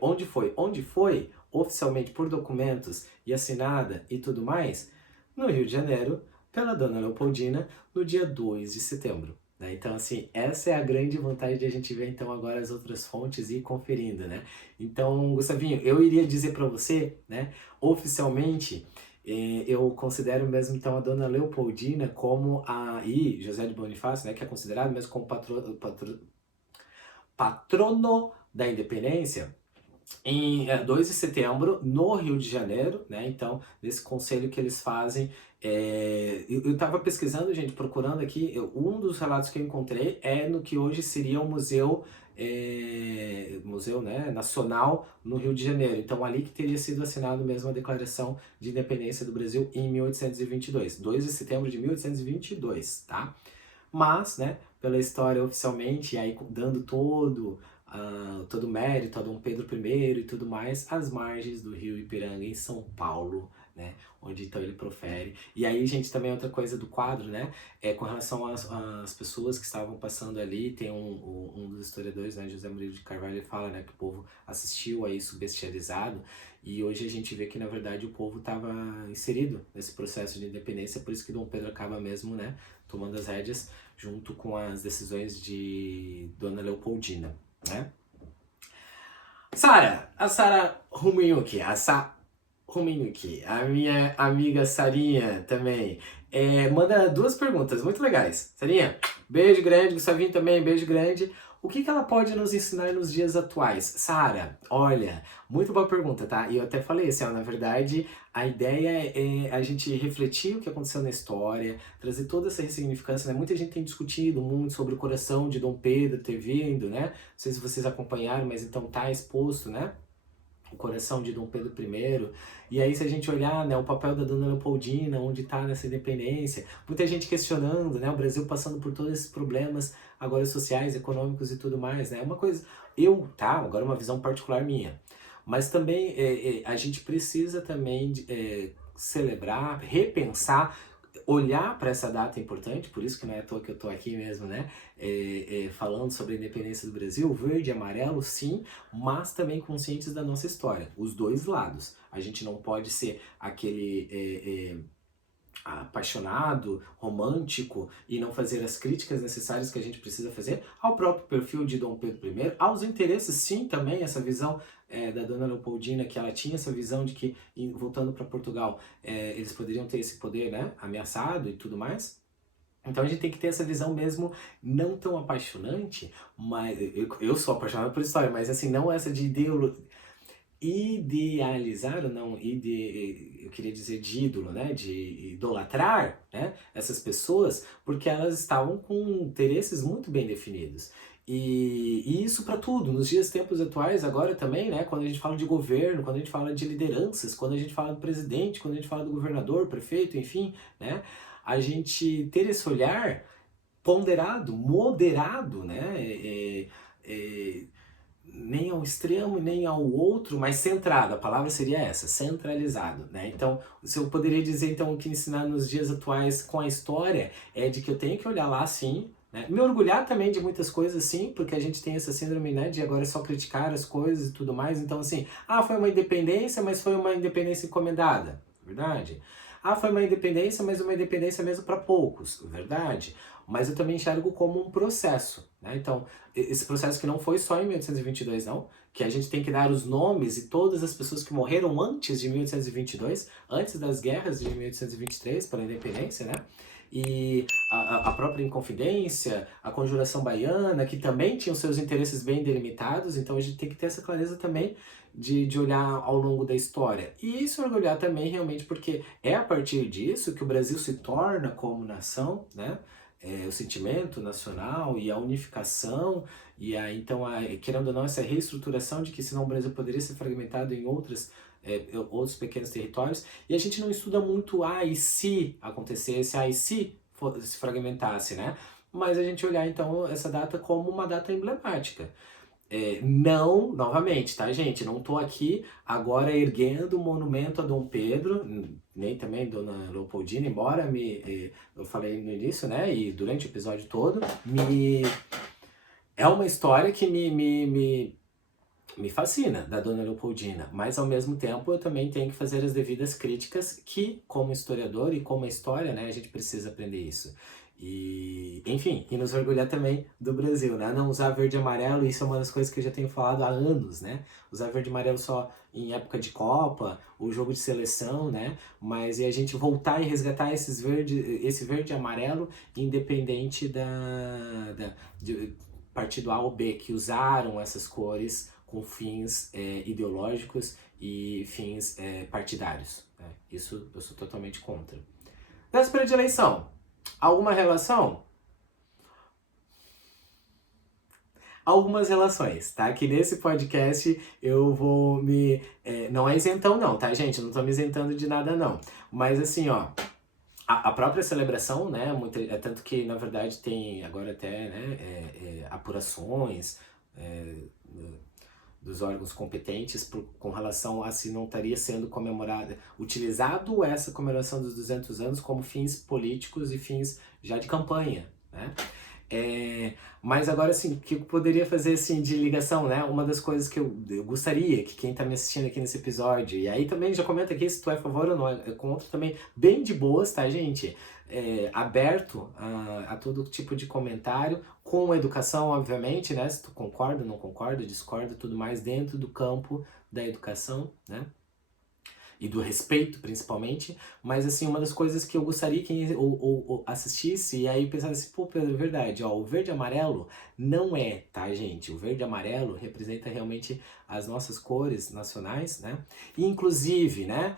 oficialmente por documentos e assinada e tudo mais, no Rio de Janeiro, pela Dona Leopoldina, no dia 2 de setembro. Né? Então, assim, essa é a grande vantagem de a gente ver, então, agora as outras fontes e ir conferindo, né? Então, Gustavinho, eu iria dizer para você, né, oficialmente, eu considero mesmo, então, a Dona Leopoldina como e José de Bonifácio, né, que é considerado mesmo como patrono da independência, em 2 de setembro, no Rio de Janeiro, né? Então, nesse conselho que eles fazem, eu estava pesquisando, gente, procurando aqui, um dos relatos que eu encontrei é no que hoje seria o Museu, né, Nacional no Rio de Janeiro. Então, ali que teria sido assinado mesmo a Declaração de Independência do Brasil em 1822, 2 de setembro de 1822, tá? Mas, né, pela história oficialmente, e aí dando todo o mérito a Dom Pedro I e tudo mais, às margens do rio Ipiranga, em São Paulo, né, onde então ele profere. E aí, gente, também outra coisa do quadro, né, com relação às pessoas que estavam passando ali, tem um dos historiadores, né, José Murilo de Carvalho, ele fala, né, que o povo assistiu a isso bestializado, e hoje a gente vê que, na verdade, o povo estava inserido nesse processo de independência, por isso que Dom Pedro acaba mesmo, né, tomando as rédeas junto com as decisões de Dona Leopoldina, né? A Sara Rumiyuki, Rumiyuki, a minha amiga Sarinha também, manda duas perguntas muito legais. Sarinha, beijo grande, Gustavinho também, beijo grande. O que ela pode nos ensinar nos dias atuais? Sara, olha, muito boa pergunta, tá? E eu até falei assim, ó, na verdade, a ideia é a gente refletir o que aconteceu na história, trazer toda essa ressignificância, né? Muita gente tem discutido muito sobre o coração de Dom Pedro ter vindo, né? Não sei se vocês acompanharam, mas então tá exposto, né? O coração de Dom Pedro I. E aí, se a gente olhar, né, o papel da Dona Leopoldina, onde está nessa independência, muita gente questionando, né, o Brasil passando por todos esses problemas agora sociais, econômicos e tudo mais, né, uma coisa, agora uma visão particular minha, mas também a gente precisa também celebrar, repensar, olhar para essa data importante, por isso que não é à toa que eu estou aqui mesmo, né, falando sobre a independência do Brasil, verde e amarelo, sim, mas também conscientes da nossa história, os dois lados. A gente não pode ser aquele apaixonado, romântico e não fazer as críticas necessárias que a gente precisa fazer ao próprio perfil de Dom Pedro I, aos interesses, sim, também, essa visão da Dona Leopoldina, que ela tinha essa visão de que, voltando para Portugal, eles poderiam ter esse poder, né, ameaçado e tudo mais. Então a gente tem que ter essa visão mesmo não tão apaixonante, mas eu sou apaixonado por história, mas assim, não essa de idealizar ou não, eu queria dizer de ídolo, né, de idolatrar, né, essas pessoas, porque elas estavam com interesses muito bem definidos. E isso para tudo, nos tempos atuais agora também, né, quando a gente fala de governo, quando a gente fala de lideranças, quando a gente fala do presidente, quando a gente fala do governador, prefeito, enfim, né, a gente ter esse olhar ponderado, moderado, né, nem ao extremo, nem ao outro, mas centrado, a palavra seria essa, centralizado, né? Então, se eu poderia dizer, então, o que ensinar nos dias atuais com a história é de que eu tenho que olhar lá, sim, né? Me orgulhar também de muitas coisas, sim, porque a gente tem essa síndrome, né, de agora só criticar as coisas e tudo mais, então, assim, foi uma independência, mas foi uma independência encomendada, verdade? Foi uma independência, mas uma independência mesmo para poucos, verdade? Mas eu também enxergo como um processo, né? Então, esse processo que não foi só em 1822, não, que a gente tem que dar os nomes e todas as pessoas que morreram antes de 1822, antes das guerras de 1823 para a independência, né? E a própria Inconfidência, a Conjuração Baiana, que também tinham seus interesses bem delimitados, então a gente tem que ter essa clareza também de olhar ao longo da história. E isso orgulhar também realmente porque é a partir disso que o Brasil se torna como nação, né? O sentimento nacional e a unificação e então querendo ou não essa reestruturação de que senão o Brasil poderia ser fragmentado em outros pequenos territórios, e a gente não estuda muito e se acontecesse, e se se fragmentasse, né? Mas a gente olhar então essa data como uma data emblemática. Não, novamente, tá, gente? Não tô aqui agora erguendo um monumento a Dom Pedro, nem também Dona Leopoldina, embora eu falei no início, né, e durante o episódio todo, é uma história que me fascina, da Dona Leopoldina, mas ao mesmo tempo eu também tenho que fazer as devidas críticas que, como historiador e como a história, né, a gente precisa aprender isso. E, enfim, e nos orgulhar também do Brasil, né? Não usar verde e amarelo, isso é uma das coisas que eu já tenho falado há anos, né? Usar verde e amarelo só em época de Copa, ou jogo de seleção, né? Mas e a gente voltar e resgatar esse verde e amarelo, independente de partido A ou B, que usaram essas cores com fins ideológicos e fins partidários, né? Isso eu sou totalmente contra. Véspera de eleição. Alguma relação? Algumas relações, tá? Que nesse podcast eu vou me... não é isentão não, tá, gente? Eu não tô me isentando de nada não. Mas assim, ó, a própria celebração, né? Tanto que, na verdade, tem agora até né, apurações dos órgãos competentes com relação a se não estaria sendo comemorada, utilizado essa comemoração dos 200 anos como fins políticos e fins já de campanha, né? Mas agora, assim, o que eu poderia fazer, assim, de ligação, né? Uma das coisas que eu gostaria que quem tá me assistindo aqui nesse episódio, e aí também já comenta aqui se tu é a favor ou não, é contra também, bem de boas, tá, gente? Aberto a todo tipo de comentário, com educação, obviamente, né? Se tu concorda, não concorda, discorda, tudo mais dentro do campo da educação, né? E do respeito, principalmente, mas assim, uma das coisas que eu gostaria que ou assistisse, e aí pensasse assim, pô, Pedro, é verdade, ó, o verde e amarelo não é, tá, gente? O verde e amarelo representa realmente as nossas cores nacionais, né? E, inclusive, né,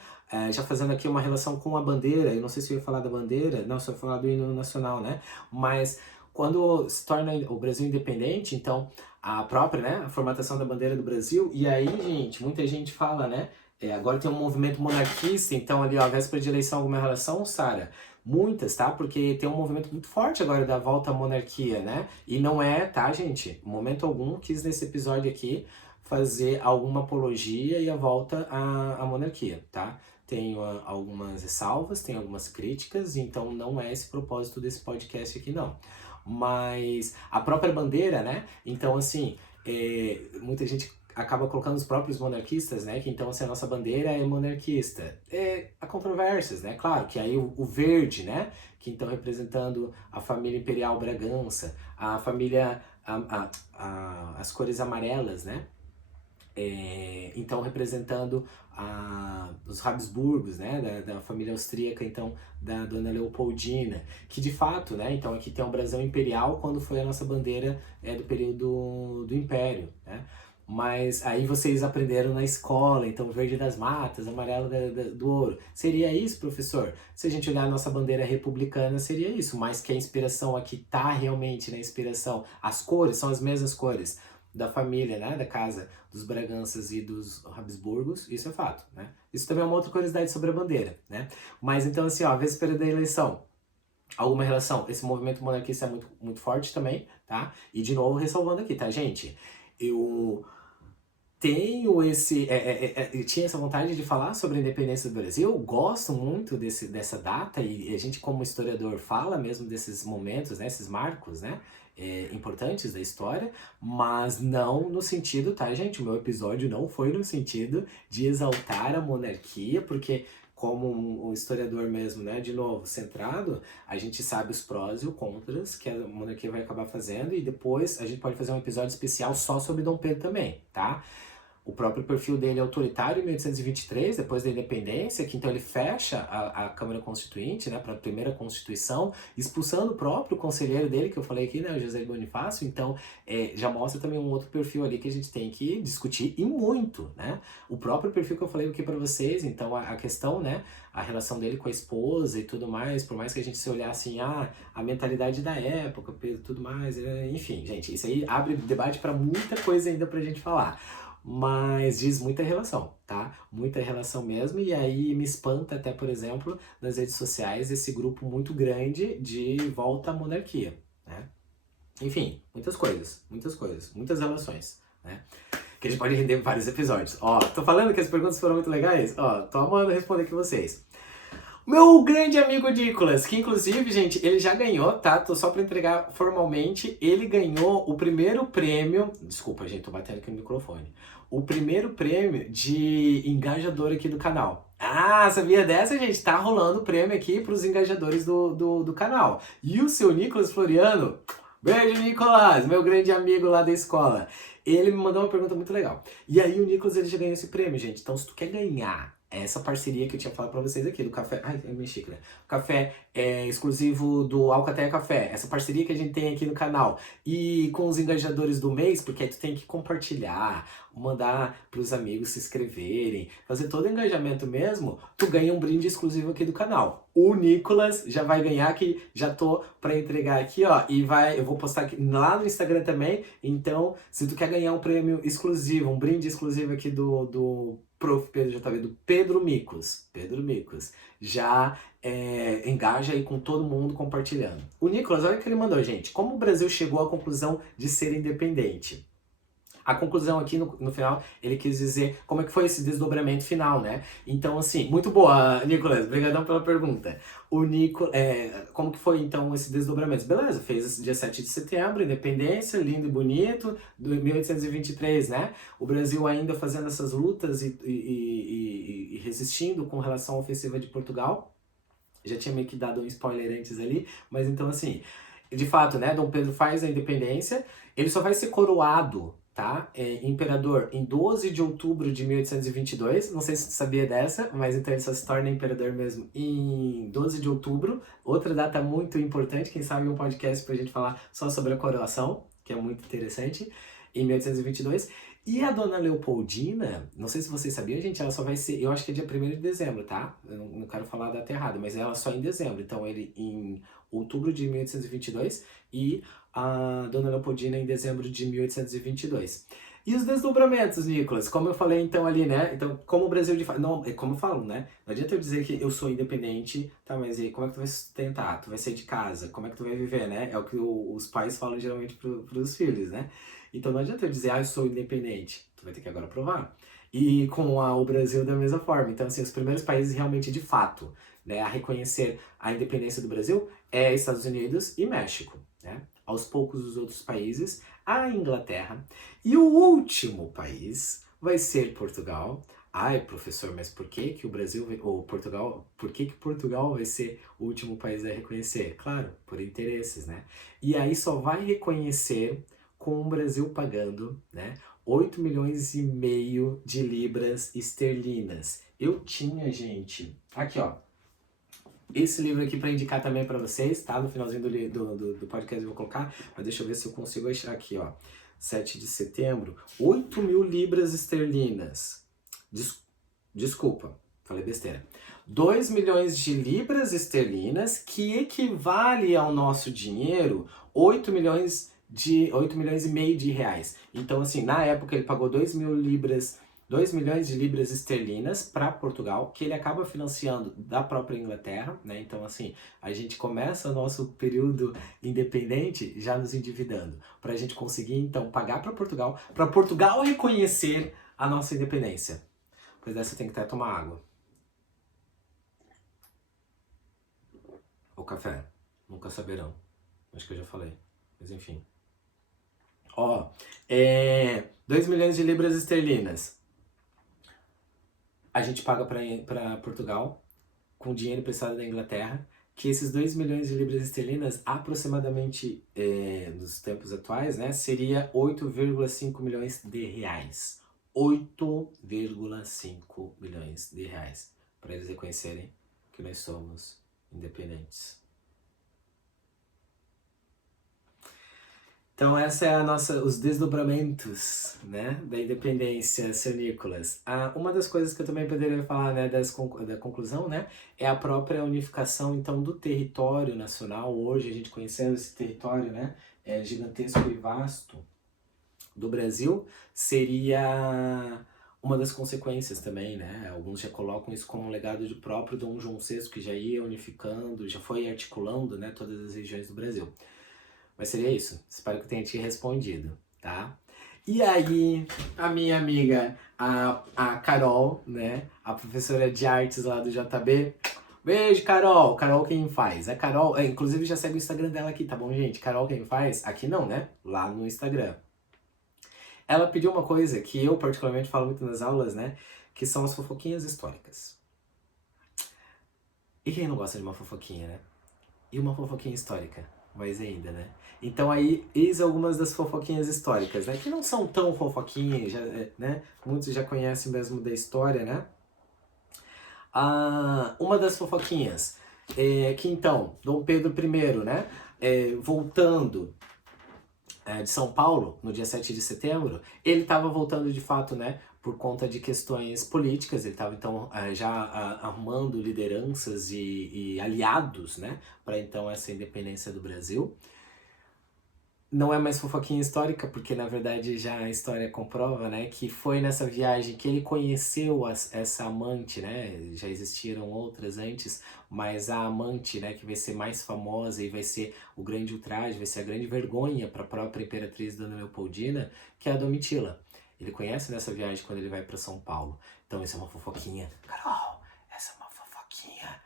já fazendo aqui uma relação com a bandeira, eu não sei se eu ia falar da bandeira, não, se eu ia falar do hino nacional, né? Mas quando se torna o Brasil independente, então, a própria, né, a formatação da bandeira do Brasil, e aí, gente, muita gente fala, né, agora tem um movimento monarquista, então ali, ó, véspera de eleição, alguma relação, Sara? Muitas, tá? Porque tem um movimento muito forte agora da volta à monarquia, né? E não é, tá, gente? Em momento algum quis nesse episódio aqui fazer alguma apologia e a volta à monarquia, tá? Tenho algumas ressalvas, tenho algumas críticas, então não é esse propósito desse podcast aqui, não. Mas a própria bandeira, né? Então, assim, muita gente acaba colocando os próprios monarquistas, né? Que então, assim, a nossa bandeira é monarquista. Há controvérsias, né? Claro que aí o verde, né? Que então representando a família imperial Bragança, a família, as cores amarelas, né? Então representando os Habsburgos, né, da família austríaca, então da Dona Leopoldina, que de fato, né, então aqui tem o brasão imperial quando foi a nossa bandeira do período do Império, né? Mas aí vocês aprenderam na escola, então verde das matas, amarelo do ouro. Seria isso, professor? Se a gente olhar a nossa bandeira republicana, seria isso, mas que a inspiração aqui tá realmente na inspiração. As cores são as mesmas cores da família, né, da casa dos Braganças e dos Habsburgos, isso é fato, né? Isso também é uma outra curiosidade sobre a bandeira, né? Mas então, assim, ó, a véspera da eleição, alguma relação, esse movimento monarquista é muito, muito forte também, tá? E de novo, ressalvando aqui, tá, gente? Eu tenho eu tinha essa vontade de falar sobre a independência do Brasil, gosto muito dessa data, e a gente como historiador fala mesmo desses momentos, né, esses marcos, né, importantes da história, mas não no sentido, tá, gente? O meu episódio não foi no sentido de exaltar a monarquia, porque como um historiador mesmo, né, de novo, centrado, a gente sabe os prós e os contras que a monarquia vai acabar fazendo, e depois a gente pode fazer um episódio especial só sobre Dom Pedro também, tá? O próprio perfil dele é autoritário em 1823, depois da independência, que então ele fecha a Câmara Constituinte, né, para a primeira Constituição, expulsando o próprio conselheiro dele, que eu falei aqui, né, o José Bonifácio. Então, já mostra também um outro perfil ali que a gente tem que discutir, e muito, né? O próprio perfil que eu falei aqui para vocês, então a questão, né, a relação dele com a esposa e tudo mais, por mais que a gente se olhar assim, a mentalidade da época, tudo mais, enfim, gente, isso aí abre debate para muita coisa ainda pra gente falar. Mas diz muita relação, tá? Muita relação mesmo, e aí me espanta até, por exemplo, nas redes sociais, esse grupo muito grande de volta à monarquia, né? Enfim, muitas relações, né? Que a gente pode render vários episódios. Ó, tô falando que as perguntas foram muito legais? Ó, tô amando responder aqui vocês. Meu grande amigo Nicolas, que inclusive, gente, ele já ganhou, tá? Tô só pra entregar formalmente. Ele ganhou o primeiro prêmio. Desculpa, gente, tô batendo aqui no microfone. O primeiro prêmio de engajador aqui do canal. Ah, sabia dessa, gente? Tá rolando o prêmio aqui pros engajadores do canal. E o seu Nicolas Floriano, beijo, Nicolas, meu grande amigo lá da escola. Ele me mandou uma pergunta muito legal. E aí o Nicolas, ele já ganhou esse prêmio, gente. Então, se tu quer ganhar essa parceria que eu tinha falado pra vocês aqui, do café. Ai, é minha xícara. O café é exclusivo do Alcateia Café. Essa parceria que a gente tem aqui no canal. E com os engajadores do mês, porque aí tu tem que compartilhar, mandar pros amigos se inscreverem, fazer todo o engajamento mesmo, tu ganha um brinde exclusivo aqui do canal. O Nicolas já vai ganhar, que já tô pra entregar aqui, ó. E eu vou postar aqui lá no Instagram também. Então, se tu quer ganhar um prêmio exclusivo, um brinde exclusivo aqui do Prof. Pedro JV, do Pedro Micos. Pedro Micos. Já engaja aí com todo mundo compartilhando. O Nicolas, olha o que ele mandou, gente. Como o Brasil chegou à conclusão de ser independente? A conclusão aqui no final, ele quis dizer como é que foi esse desdobramento final, né? Então, assim, muito boa, Nicolas, obrigadão pela pergunta. Como que foi, então, esse desdobramento? Beleza, fez esse dia 7 de setembro, independência, lindo e bonito, 1823, né? O Brasil ainda fazendo essas lutas e resistindo com relação à ofensiva de Portugal. Já tinha meio que dado um spoiler antes ali, mas então, assim, de fato, né, Dom Pedro faz a independência, ele só vai ser coroado, tá, imperador em 12 de outubro de 1822, não sei se você sabia dessa, mas então ele só se torna imperador mesmo em 12 de outubro, outra data muito importante, quem sabe um podcast pra gente falar só sobre a coroação, que é muito interessante, em 1822, e a dona Leopoldina, não sei se vocês sabiam, gente, ela só vai ser, eu acho que é dia 1º de dezembro, tá? Eu não quero falar a data errada, mas ela só em dezembro. Então ele em outubro de 1822 e a dona Leopoldina em dezembro de 1822. E os desdobramentos, Nicolas? Como eu falei então ali, né? Então, como o Brasil de fato. Não, é como eu falo, né? Não adianta eu dizer que eu sou independente, tá? Mas e aí, como é que tu vai sustentar? Tu vai sair de casa? Como é que tu vai viver, né? É o que os pais falam geralmente pros filhos, né? Então não adianta eu dizer, eu sou independente. Tu vai ter que agora provar. E com o Brasil da mesma forma. Então, assim, os primeiros países realmente de fato, né, a reconhecer a independência do Brasil é Estados Unidos e México, né? Aos poucos os outros países, a Inglaterra. E o último país vai ser Portugal. Ai, professor, mas por que que o Brasil, ou Portugal, por que que Portugal vai ser o último país a reconhecer? Claro, por interesses, né? E aí só vai reconhecer com o Brasil pagando, né, 8 milhões e meio de libras esterlinas. Eu tinha, gente, aqui ó, esse livro aqui para indicar também para vocês, tá? No finalzinho do podcast eu vou colocar, mas deixa eu ver se eu consigo achar aqui, ó. 7 de setembro, 8 mil libras esterlinas. Desculpa, falei besteira. 2 milhões de libras esterlinas, que equivale ao nosso dinheiro 8 milhões e meio de reais. Então, assim, na época ele pagou 2 milhões de libras esterlinas para Portugal, que ele acaba financiando da própria Inglaterra, né? Então, assim, a gente começa o nosso período independente já nos endividando, para a gente conseguir, então, pagar para Portugal reconhecer a nossa independência. Pois dessa tem que até tomar água. Ou café. Nunca saberão. Acho que eu já falei. Mas enfim. Ó, 2 milhões de libras esterlinas. A gente paga para Portugal com dinheiro emprestado da Inglaterra, que esses 2 milhões de libras esterlinas, aproximadamente nos tempos atuais, né, seria 8,5 milhões de reais. 8,5 milhões de reais, para eles reconhecerem que nós somos independentes. Então essa é os desdobramentos, né, da independência, seu Nicolas. Uma das coisas que eu também poderia falar, né, da conclusão, né, é a própria unificação, então, do território nacional. Hoje a gente conhecendo esse território, né, gigantesco e vasto do Brasil, seria uma das consequências também, né? Alguns já colocam isso como um legado de próprio Dom João VI, que já ia unificando, já foi articulando, né, todas as regiões do Brasil. Mas seria isso. Espero que eu tenha te respondido, tá? E aí, a minha amiga, a Carol, né? A professora de artes lá do JB. Beijo, Carol. Carol quem faz. A Carol, inclusive já segue o Instagram dela aqui, tá bom, gente? Carol quem faz. Aqui não, né? Lá no Instagram. Ela pediu uma coisa que eu particularmente falo muito nas aulas, né? Que são as fofoquinhas históricas. E quem não gosta de uma fofoquinha, né? E uma fofoquinha histórica, mais ainda, né? Então aí, eis algumas das fofoquinhas históricas, né? Que não são tão fofoquinhas, já, né? Muitos já conhecem mesmo da história, né? Uma das fofoquinhas é que então, Dom Pedro I, né? Voltando de São Paulo, no dia 7 de setembro, ele estava voltando de fato, né? Por conta de questões políticas, ele estava então já arrumando lideranças e aliados, né? Para então essa independência do Brasil. Não é mais fofoquinha histórica, porque na verdade já a história comprova, né, que foi nessa viagem que ele conheceu essa amante, né, já existiram outras antes, mas a amante, né, que vai ser mais famosa e vai ser o grande ultraje, vai ser a grande vergonha para a própria imperatriz Dona Leopoldina, que é a Domitila. Ele conhece nessa viagem quando ele vai para São Paulo. Então isso é uma fofoquinha. Carol, essa é uma fofoquinha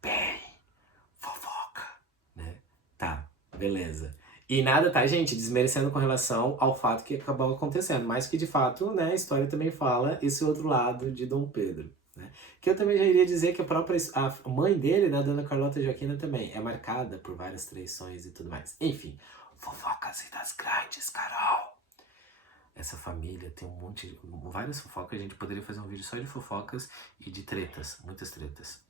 bem fofoca, né? Tá, beleza. E nada, tá, gente, desmerecendo com relação ao fato que acabou acontecendo, mas que de fato, né, a história também fala esse outro lado de Dom Pedro, né? Que eu também já iria dizer que a mãe dele, né, a Dona Carlota Joaquina também, é marcada por várias traições e tudo mais. Enfim, fofocas e das grandes, Carol. Essa família tem um monte de... várias fofocas, a gente poderia fazer um vídeo só de fofocas e de tretas, muitas tretas.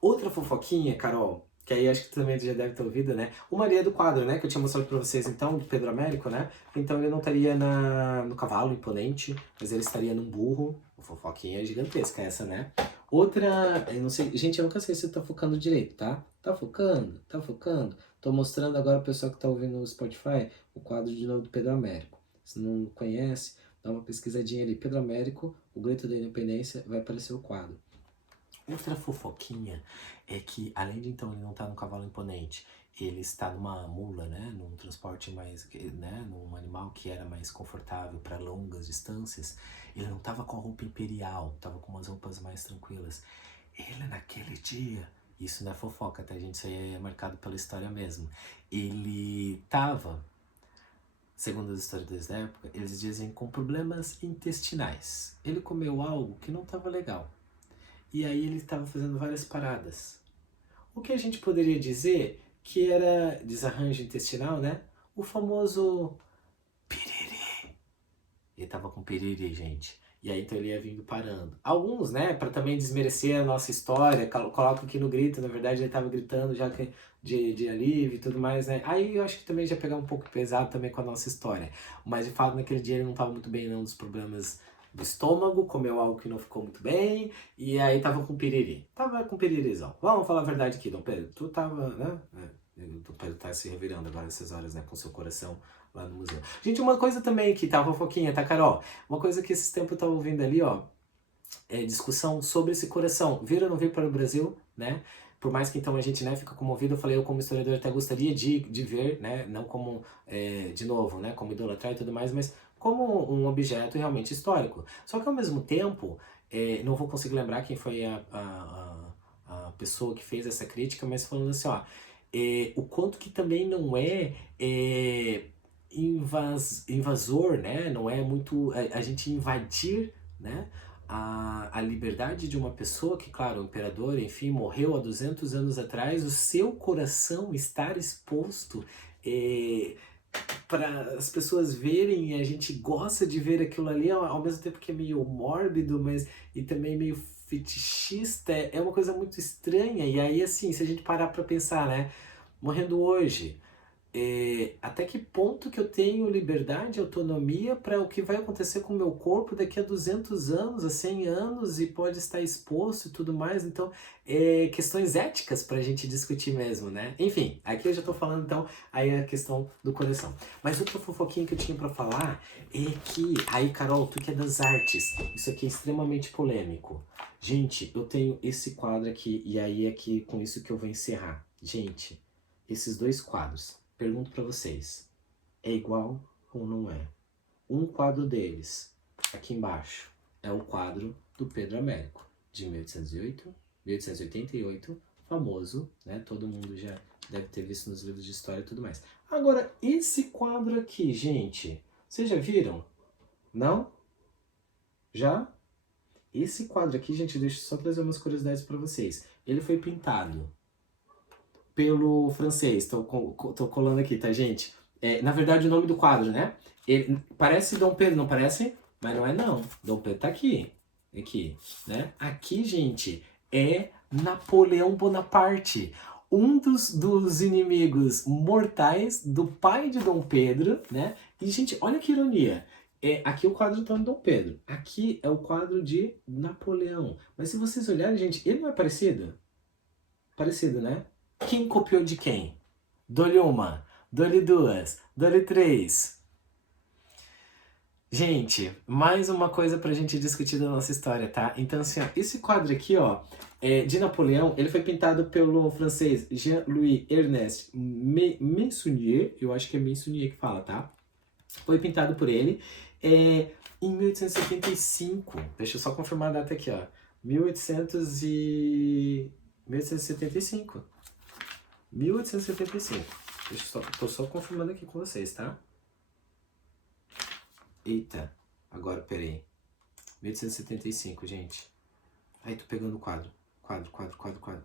Outra fofoquinha, Carol, que aí acho que também tu já deve ter ouvido, né? O Maria do Quadro, né? Que eu tinha mostrado pra vocês, então, do Pedro Américo, né? Então ele não estaria no cavalo imponente, mas ele estaria num burro. Uma fofoquinha gigantesca essa, né? Outra, eu não sei, gente, eu nunca sei se tá focando direito, tá? Tá focando? Tá focando? Tô mostrando agora pro pessoal que tá ouvindo no Spotify o quadro de novo do Pedro Américo. Se não conhece, dá uma pesquisadinha ali. Pedro Américo, o Grito da Independência, vai aparecer o quadro. Outra fofoquinha é que, além de então ele não estar num cavalo imponente, ele está numa mula, né, num transporte mais, né, num animal que era mais confortável para longas distâncias, ele não estava com a roupa imperial, estava com umas roupas mais tranquilas. Ele naquele dia, isso não é fofoca, tá, gente? Isso aí é marcado pela história mesmo. Ele estava, segundo as historiadores da época, eles dizem com problemas intestinais. Ele comeu algo que não estava legal. E aí ele estava fazendo várias paradas. O que a gente poderia dizer que era desarranjo intestinal, né? O famoso piriri. Ele tava com piriri, gente. E aí então ele ia vindo parando. Alguns, né, para também desmerecer a nossa história, colocam aqui no grito, na verdade ele tava gritando já que de alívio e tudo mais, né? Aí eu acho que também já pegar um pouco pesado também com a nossa história. Mas de fato naquele dia ele não tava muito bem não dos problemas do estômago, comeu algo que não ficou muito bem, e aí tava com piriri. Tava com piririzão. Vamos falar a verdade aqui, Dom Pedro. Tu tava, né? Dom Pedro tá se revirando agora nessas horas, né? Com seu coração lá no museu. Gente, uma coisa também que tava fofoquinha, tá, Carol? Uma coisa que esses tempos eu tava ouvindo ali, ó, discussão sobre esse coração. Vir ou não vir para o Brasil, né? Por mais que então a gente, né, fica comovido, eu falei, eu como historiador até gostaria de ver, né, não como, de novo, né, como idolatrar e tudo mais, mas como um objeto realmente histórico. Só que ao mesmo tempo, não vou conseguir lembrar quem foi a pessoa que fez essa crítica, mas falando assim, ó, o quanto que também não invasor, né, não é muito a gente invadir, né, a liberdade de uma pessoa que, claro, o imperador, enfim, morreu há 200 anos atrás, o seu coração estar exposto para as pessoas verem, e a gente gosta de ver aquilo ali, ao mesmo tempo que é meio mórbido, mas e também meio fetichista, é uma coisa muito estranha. E aí, assim, se a gente parar para pensar, né, morrendo hoje, até que ponto que eu tenho liberdade e autonomia para o que vai acontecer com o meu corpo daqui a 200 anos, a 100 anos, e pode estar exposto e tudo mais. Então, questões éticas para a gente discutir mesmo, né? Enfim, aqui eu já estou falando, então, aí a questão do coração. Mas outra fofoquinha que eu tinha para falar é que... Aí, Carol, tu que é das artes, isso aqui é extremamente polêmico. Gente, eu tenho esse quadro aqui, e aí é que com isso que eu vou encerrar. Gente, esses dois quadros... Pergunto para vocês, é igual ou não é? Um quadro deles, aqui embaixo, é o quadro do Pedro Américo, de 1808, 1888, famoso, né? Todo mundo já deve ter visto nos livros de história e tudo mais. Agora, esse quadro aqui, gente, vocês já viram? Não? Já? Esse quadro aqui, gente, deixa eu só trazer umas curiosidades para vocês. Ele foi pintado pelo francês, tô colando aqui, tá, gente? Na verdade, o nome do quadro, né? Ele parece Dom Pedro, não parece? Mas não é não. Dom Pedro tá aqui. Aqui, né? Aqui, gente, é Napoleão Bonaparte. Um dos inimigos mortais do pai de Dom Pedro, né? E, gente, olha que ironia. Aqui o quadro tá no Dom Pedro. Aqui é o quadro de Napoleão. Mas se vocês olharem, gente, ele não é parecido? Parecido, né? Quem copiou de quem? Dou-lhe uma, dou-lhe duas, dou-lhe três. Gente, mais uma coisa pra gente discutir da nossa história, tá? Então, assim, ó, esse quadro aqui, ó, de Napoleão, ele foi pintado pelo francês Jean-Louis Ernest Meissonier, eu acho que é Meissonier que fala, tá? Foi pintado por ele em 1875. Deixa eu só confirmar a data aqui, ó. 1875. 1875. Tô só confirmando aqui com vocês, tá? Eita, agora, peraí. 1875, gente. Aí, tô pegando o quadro. Quadro.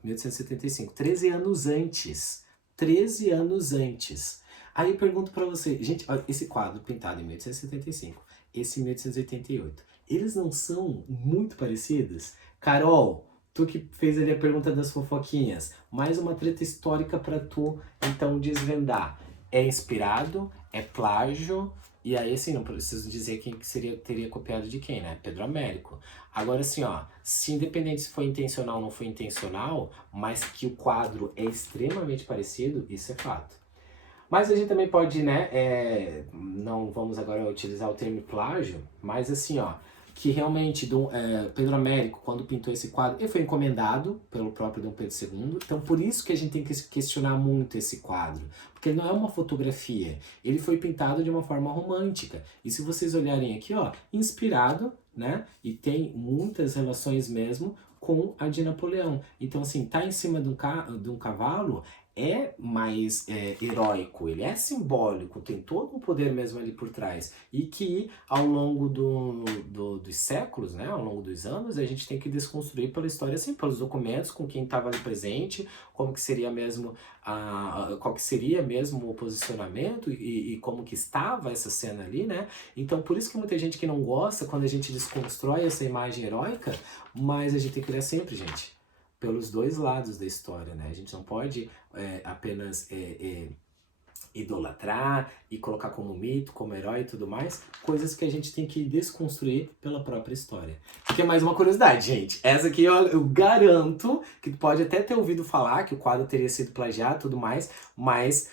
1875. 13 anos antes. 13 anos antes. Aí eu pergunto pra você, gente, olha, esse quadro pintado em 1875, esse em 1888, eles não são muito parecidos? Carol, tu que fez ali a pergunta das fofoquinhas, mais uma treta histórica pra tu, então, desvendar. É inspirado? É plágio? E aí, assim, não preciso dizer quem que teria copiado de quem, né? Pedro Américo. Agora, assim, ó, se independente se foi intencional ou não foi intencional, mas que o quadro é extremamente parecido, isso é fato. Mas a gente também pode, né, não vamos agora utilizar o termo plágio, mas assim, ó, que realmente Pedro Américo, quando pintou esse quadro, ele foi encomendado pelo próprio Dom Pedro II, então por isso que a gente tem que questionar muito esse quadro, porque ele não é uma fotografia, ele foi pintado de uma forma romântica, e se vocês olharem aqui, ó, inspirado, né, e tem muitas relações mesmo com a de Napoleão. Então assim, tá em cima de um cavalo, é mais heróico, ele é simbólico, tem todo um poder mesmo ali por trás. E que ao longo dos séculos, né, ao longo dos anos, a gente tem que desconstruir pela história, assim, pelos documentos, com quem estava ali presente, como que seria mesmo, qual que seria mesmo o posicionamento e como que estava essa cena ali, né? Então por isso que muita gente que não gosta quando a gente desconstrói essa imagem heróica, mas a gente tem que olhar sempre, gente, pelos dois lados da história, né? A gente não pode apenas idolatrar e colocar como mito, como herói e tudo mais, coisas que a gente tem que desconstruir pela própria história. Porque é mais uma curiosidade, gente. Essa aqui eu garanto que tu pode até ter ouvido falar que o quadro teria sido plagiado e tudo mais, mas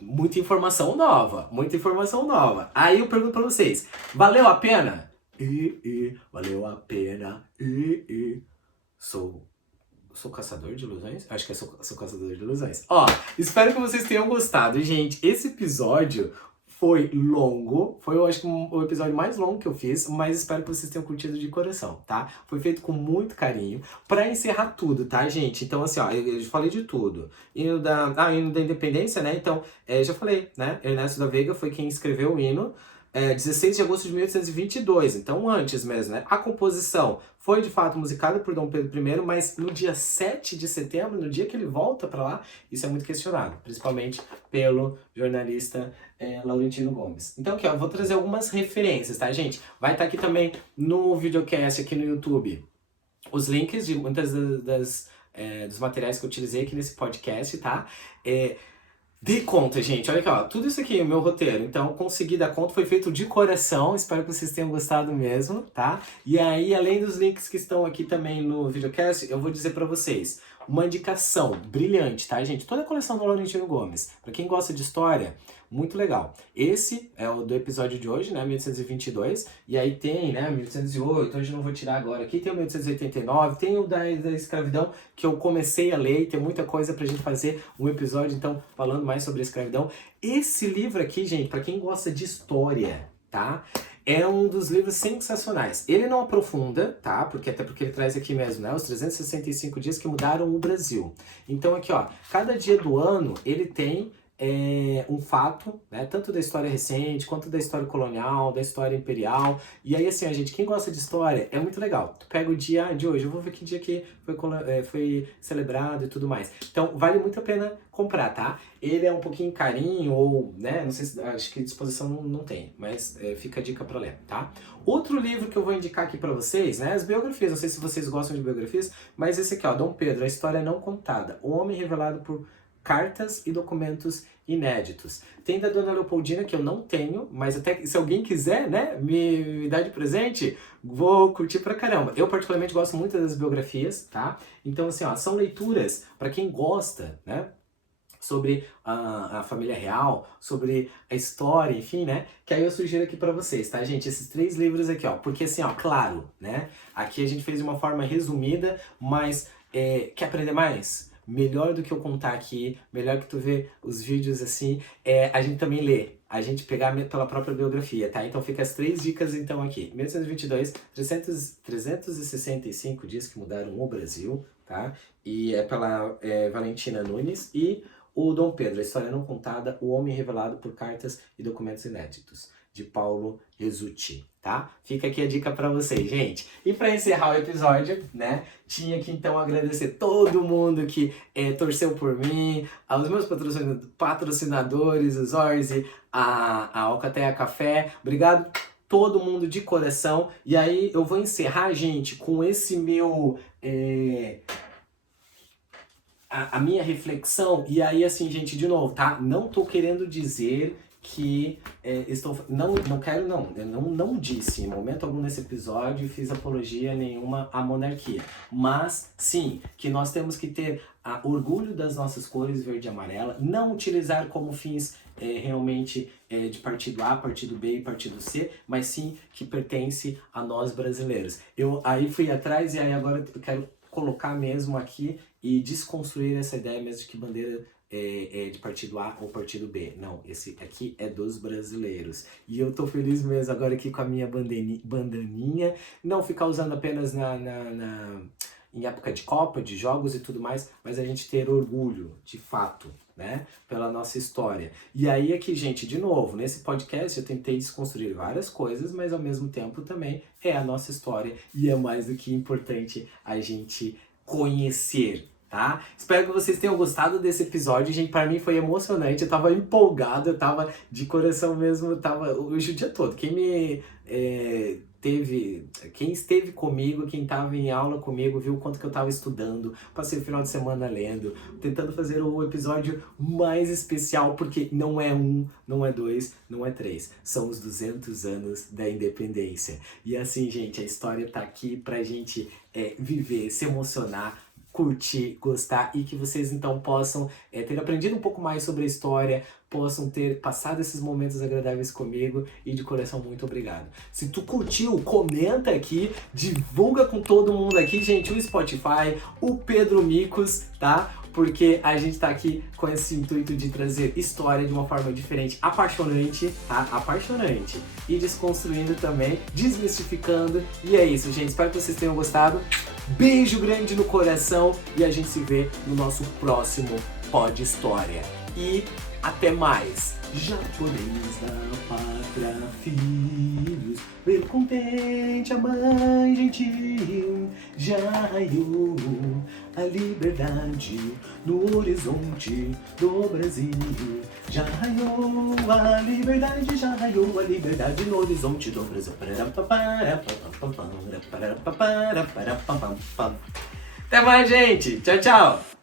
muita informação nova, muita informação nova. Aí eu pergunto pra vocês, valeu a pena? Valeu a pena. Sou caçador de ilusões? Acho que sou caçador de ilusões. Ó, espero que vocês tenham gostado, gente. Esse episódio foi longo. Foi, eu acho que o episódio mais longo que eu fiz, mas espero que vocês tenham curtido de coração, tá? Foi feito com muito carinho. Pra encerrar tudo, tá, gente? Então, assim, ó, eu falei de tudo. Hino da Independência, né? Então, já falei, né? Ernesto da Veiga foi quem escreveu o hino. 16 de agosto de 1822, então antes mesmo, né? A composição foi de fato musicada por Dom Pedro I, mas no dia 7 de setembro, no dia que ele volta para lá, isso é muito questionado, principalmente pelo jornalista Laurentino Gomes. Então aqui, ó, eu vou trazer algumas referências, tá, gente? Vai estar aqui também no videocast, aqui no YouTube, os links de muitas dos materiais que eu utilizei aqui nesse podcast, tá? Dei conta, gente. Olha aqui, ó. Tudo isso aqui é o meu roteiro. Então, consegui dar conta. Foi feito de coração. Espero que vocês tenham gostado mesmo, tá? E aí, além dos links que estão aqui também no videocast, eu vou dizer pra vocês uma indicação brilhante, tá, gente? Toda a coleção do Laurentino Gomes. Pra quem gosta de história, muito legal. Esse é o do episódio de hoje, né? 1822. E aí tem, né? 1808. Hoje eu não vou tirar agora. Aqui tem o 1889. Tem o da escravidão, que eu comecei a ler. Tem muita coisa pra gente fazer um episódio, então, falando mais sobre a escravidão. Esse livro aqui, gente, pra quem gosta de história, tá? É um dos livros sensacionais. Ele não aprofunda, tá? Até porque ele traz aqui mesmo, né? Os 365 dias que mudaram o Brasil. Então aqui, ó, cada dia do ano ele tem um fato, né? Tanto da história recente, quanto da história colonial, da história imperial. E aí, assim, a gente, quem gosta de história, é muito legal. Tu pega o dia de hoje, eu vou ver que dia que foi celebrado e tudo mais. Então, vale muito a pena comprar, tá? Ele é um pouquinho carinho, ou, né, não sei se, acho que disposição não tem, mas fica a dica pra ler, tá? Outro livro que eu vou indicar aqui pra vocês, né, as biografias, não sei se vocês gostam de biografias, mas esse aqui, ó, Dom Pedro, a história não contada, o homem revelado por cartas e documentos inéditos. Tem da Dona Leopoldina, que eu não tenho, mas até se alguém quiser, né, me dar de presente, vou curtir pra caramba. Eu particularmente gosto muito das biografias, tá? Então, assim, ó, são leituras para quem gosta, né, sobre a família real, sobre a história, enfim, né? Que aí eu sugiro aqui pra vocês, tá, gente? Esses 3 livros aqui, ó. Porque assim, ó, claro, né? Aqui a gente fez de uma forma resumida, mas quer aprender mais? Melhor do que eu contar aqui, melhor que tu ver os vídeos assim, a gente também lê. A gente pegar pela própria biografia, tá? Então fica as 3 dicas então aqui. 1822, 365 dias que mudaram o Brasil, tá? E é pela Valentina Nunes. E o Dom Pedro, a história não contada, o homem revelado por cartas e documentos inéditos, de Paulo Resutti, tá? Fica aqui a dica pra vocês, gente. E pra encerrar o episódio, né, tinha que então agradecer todo mundo que torceu por mim, aos meus patrocinadores, os Orzi, a Alcateia Café, obrigado todo mundo de coração. E aí eu vou encerrar, gente, com esse meu... a minha reflexão, e aí assim, gente, de novo, tá? Não tô querendo dizer que não quero, não. Eu não disse em momento algum nesse episódio, fiz apologia nenhuma à monarquia. Mas, sim, que nós temos que ter orgulho das nossas cores, verde e amarela, não utilizar como fins realmente de partido A, partido B e partido C, mas sim que pertence a nós brasileiros. Eu aí fui atrás e aí agora eu quero colocar mesmo aqui e desconstruir essa ideia mesmo de que bandeira de partido A ou partido B. Não, esse aqui é dos brasileiros. E eu tô feliz mesmo agora aqui com a minha bandaninha. Não ficar usando apenas em época de Copa, de jogos e tudo mais, mas a gente ter orgulho, de fato, né, pela nossa história. E aí aqui, gente, de novo, nesse podcast eu tentei desconstruir várias coisas, mas ao mesmo tempo também é a nossa história e é mais do que importante a gente conhecer, tá? Espero que vocês tenham gostado desse episódio, gente. Para mim foi emocionante, eu tava empolgado, eu tava de coração mesmo, eu tava hoje o dia todo. Quem esteve comigo, quem estava em aula comigo, viu o quanto que eu estava estudando, passei o final de semana lendo, tentando fazer o episódio mais especial, porque não é 1, não é 2, não é 3, são os 200 anos da independência. E assim, gente, a história tá aqui pra gente viver, se emocionar, curtir, gostar e que vocês então possam ter aprendido um pouco mais sobre a história, possam ter passado esses momentos agradáveis comigo e de coração muito obrigado. Se tu curtiu, comenta aqui, divulga com todo mundo aqui, gente, o Spotify, o Pedro Micos, tá? Porque a gente tá aqui com esse intuito de trazer história de uma forma diferente, apaixonante, tá? Apaixonante. E desconstruindo também, desmistificando. E é isso, gente. Espero que vocês tenham gostado. Beijo grande no coração e a gente se vê no nosso próximo Pod História. E até mais! Japonês da pátria, filhos, ver contente a mãe gentil, já raiou a liberdade no horizonte do Brasil. Já raiou a liberdade, já raiou a liberdade no horizonte do Brasil. Até mais, gente! Tchau, tchau!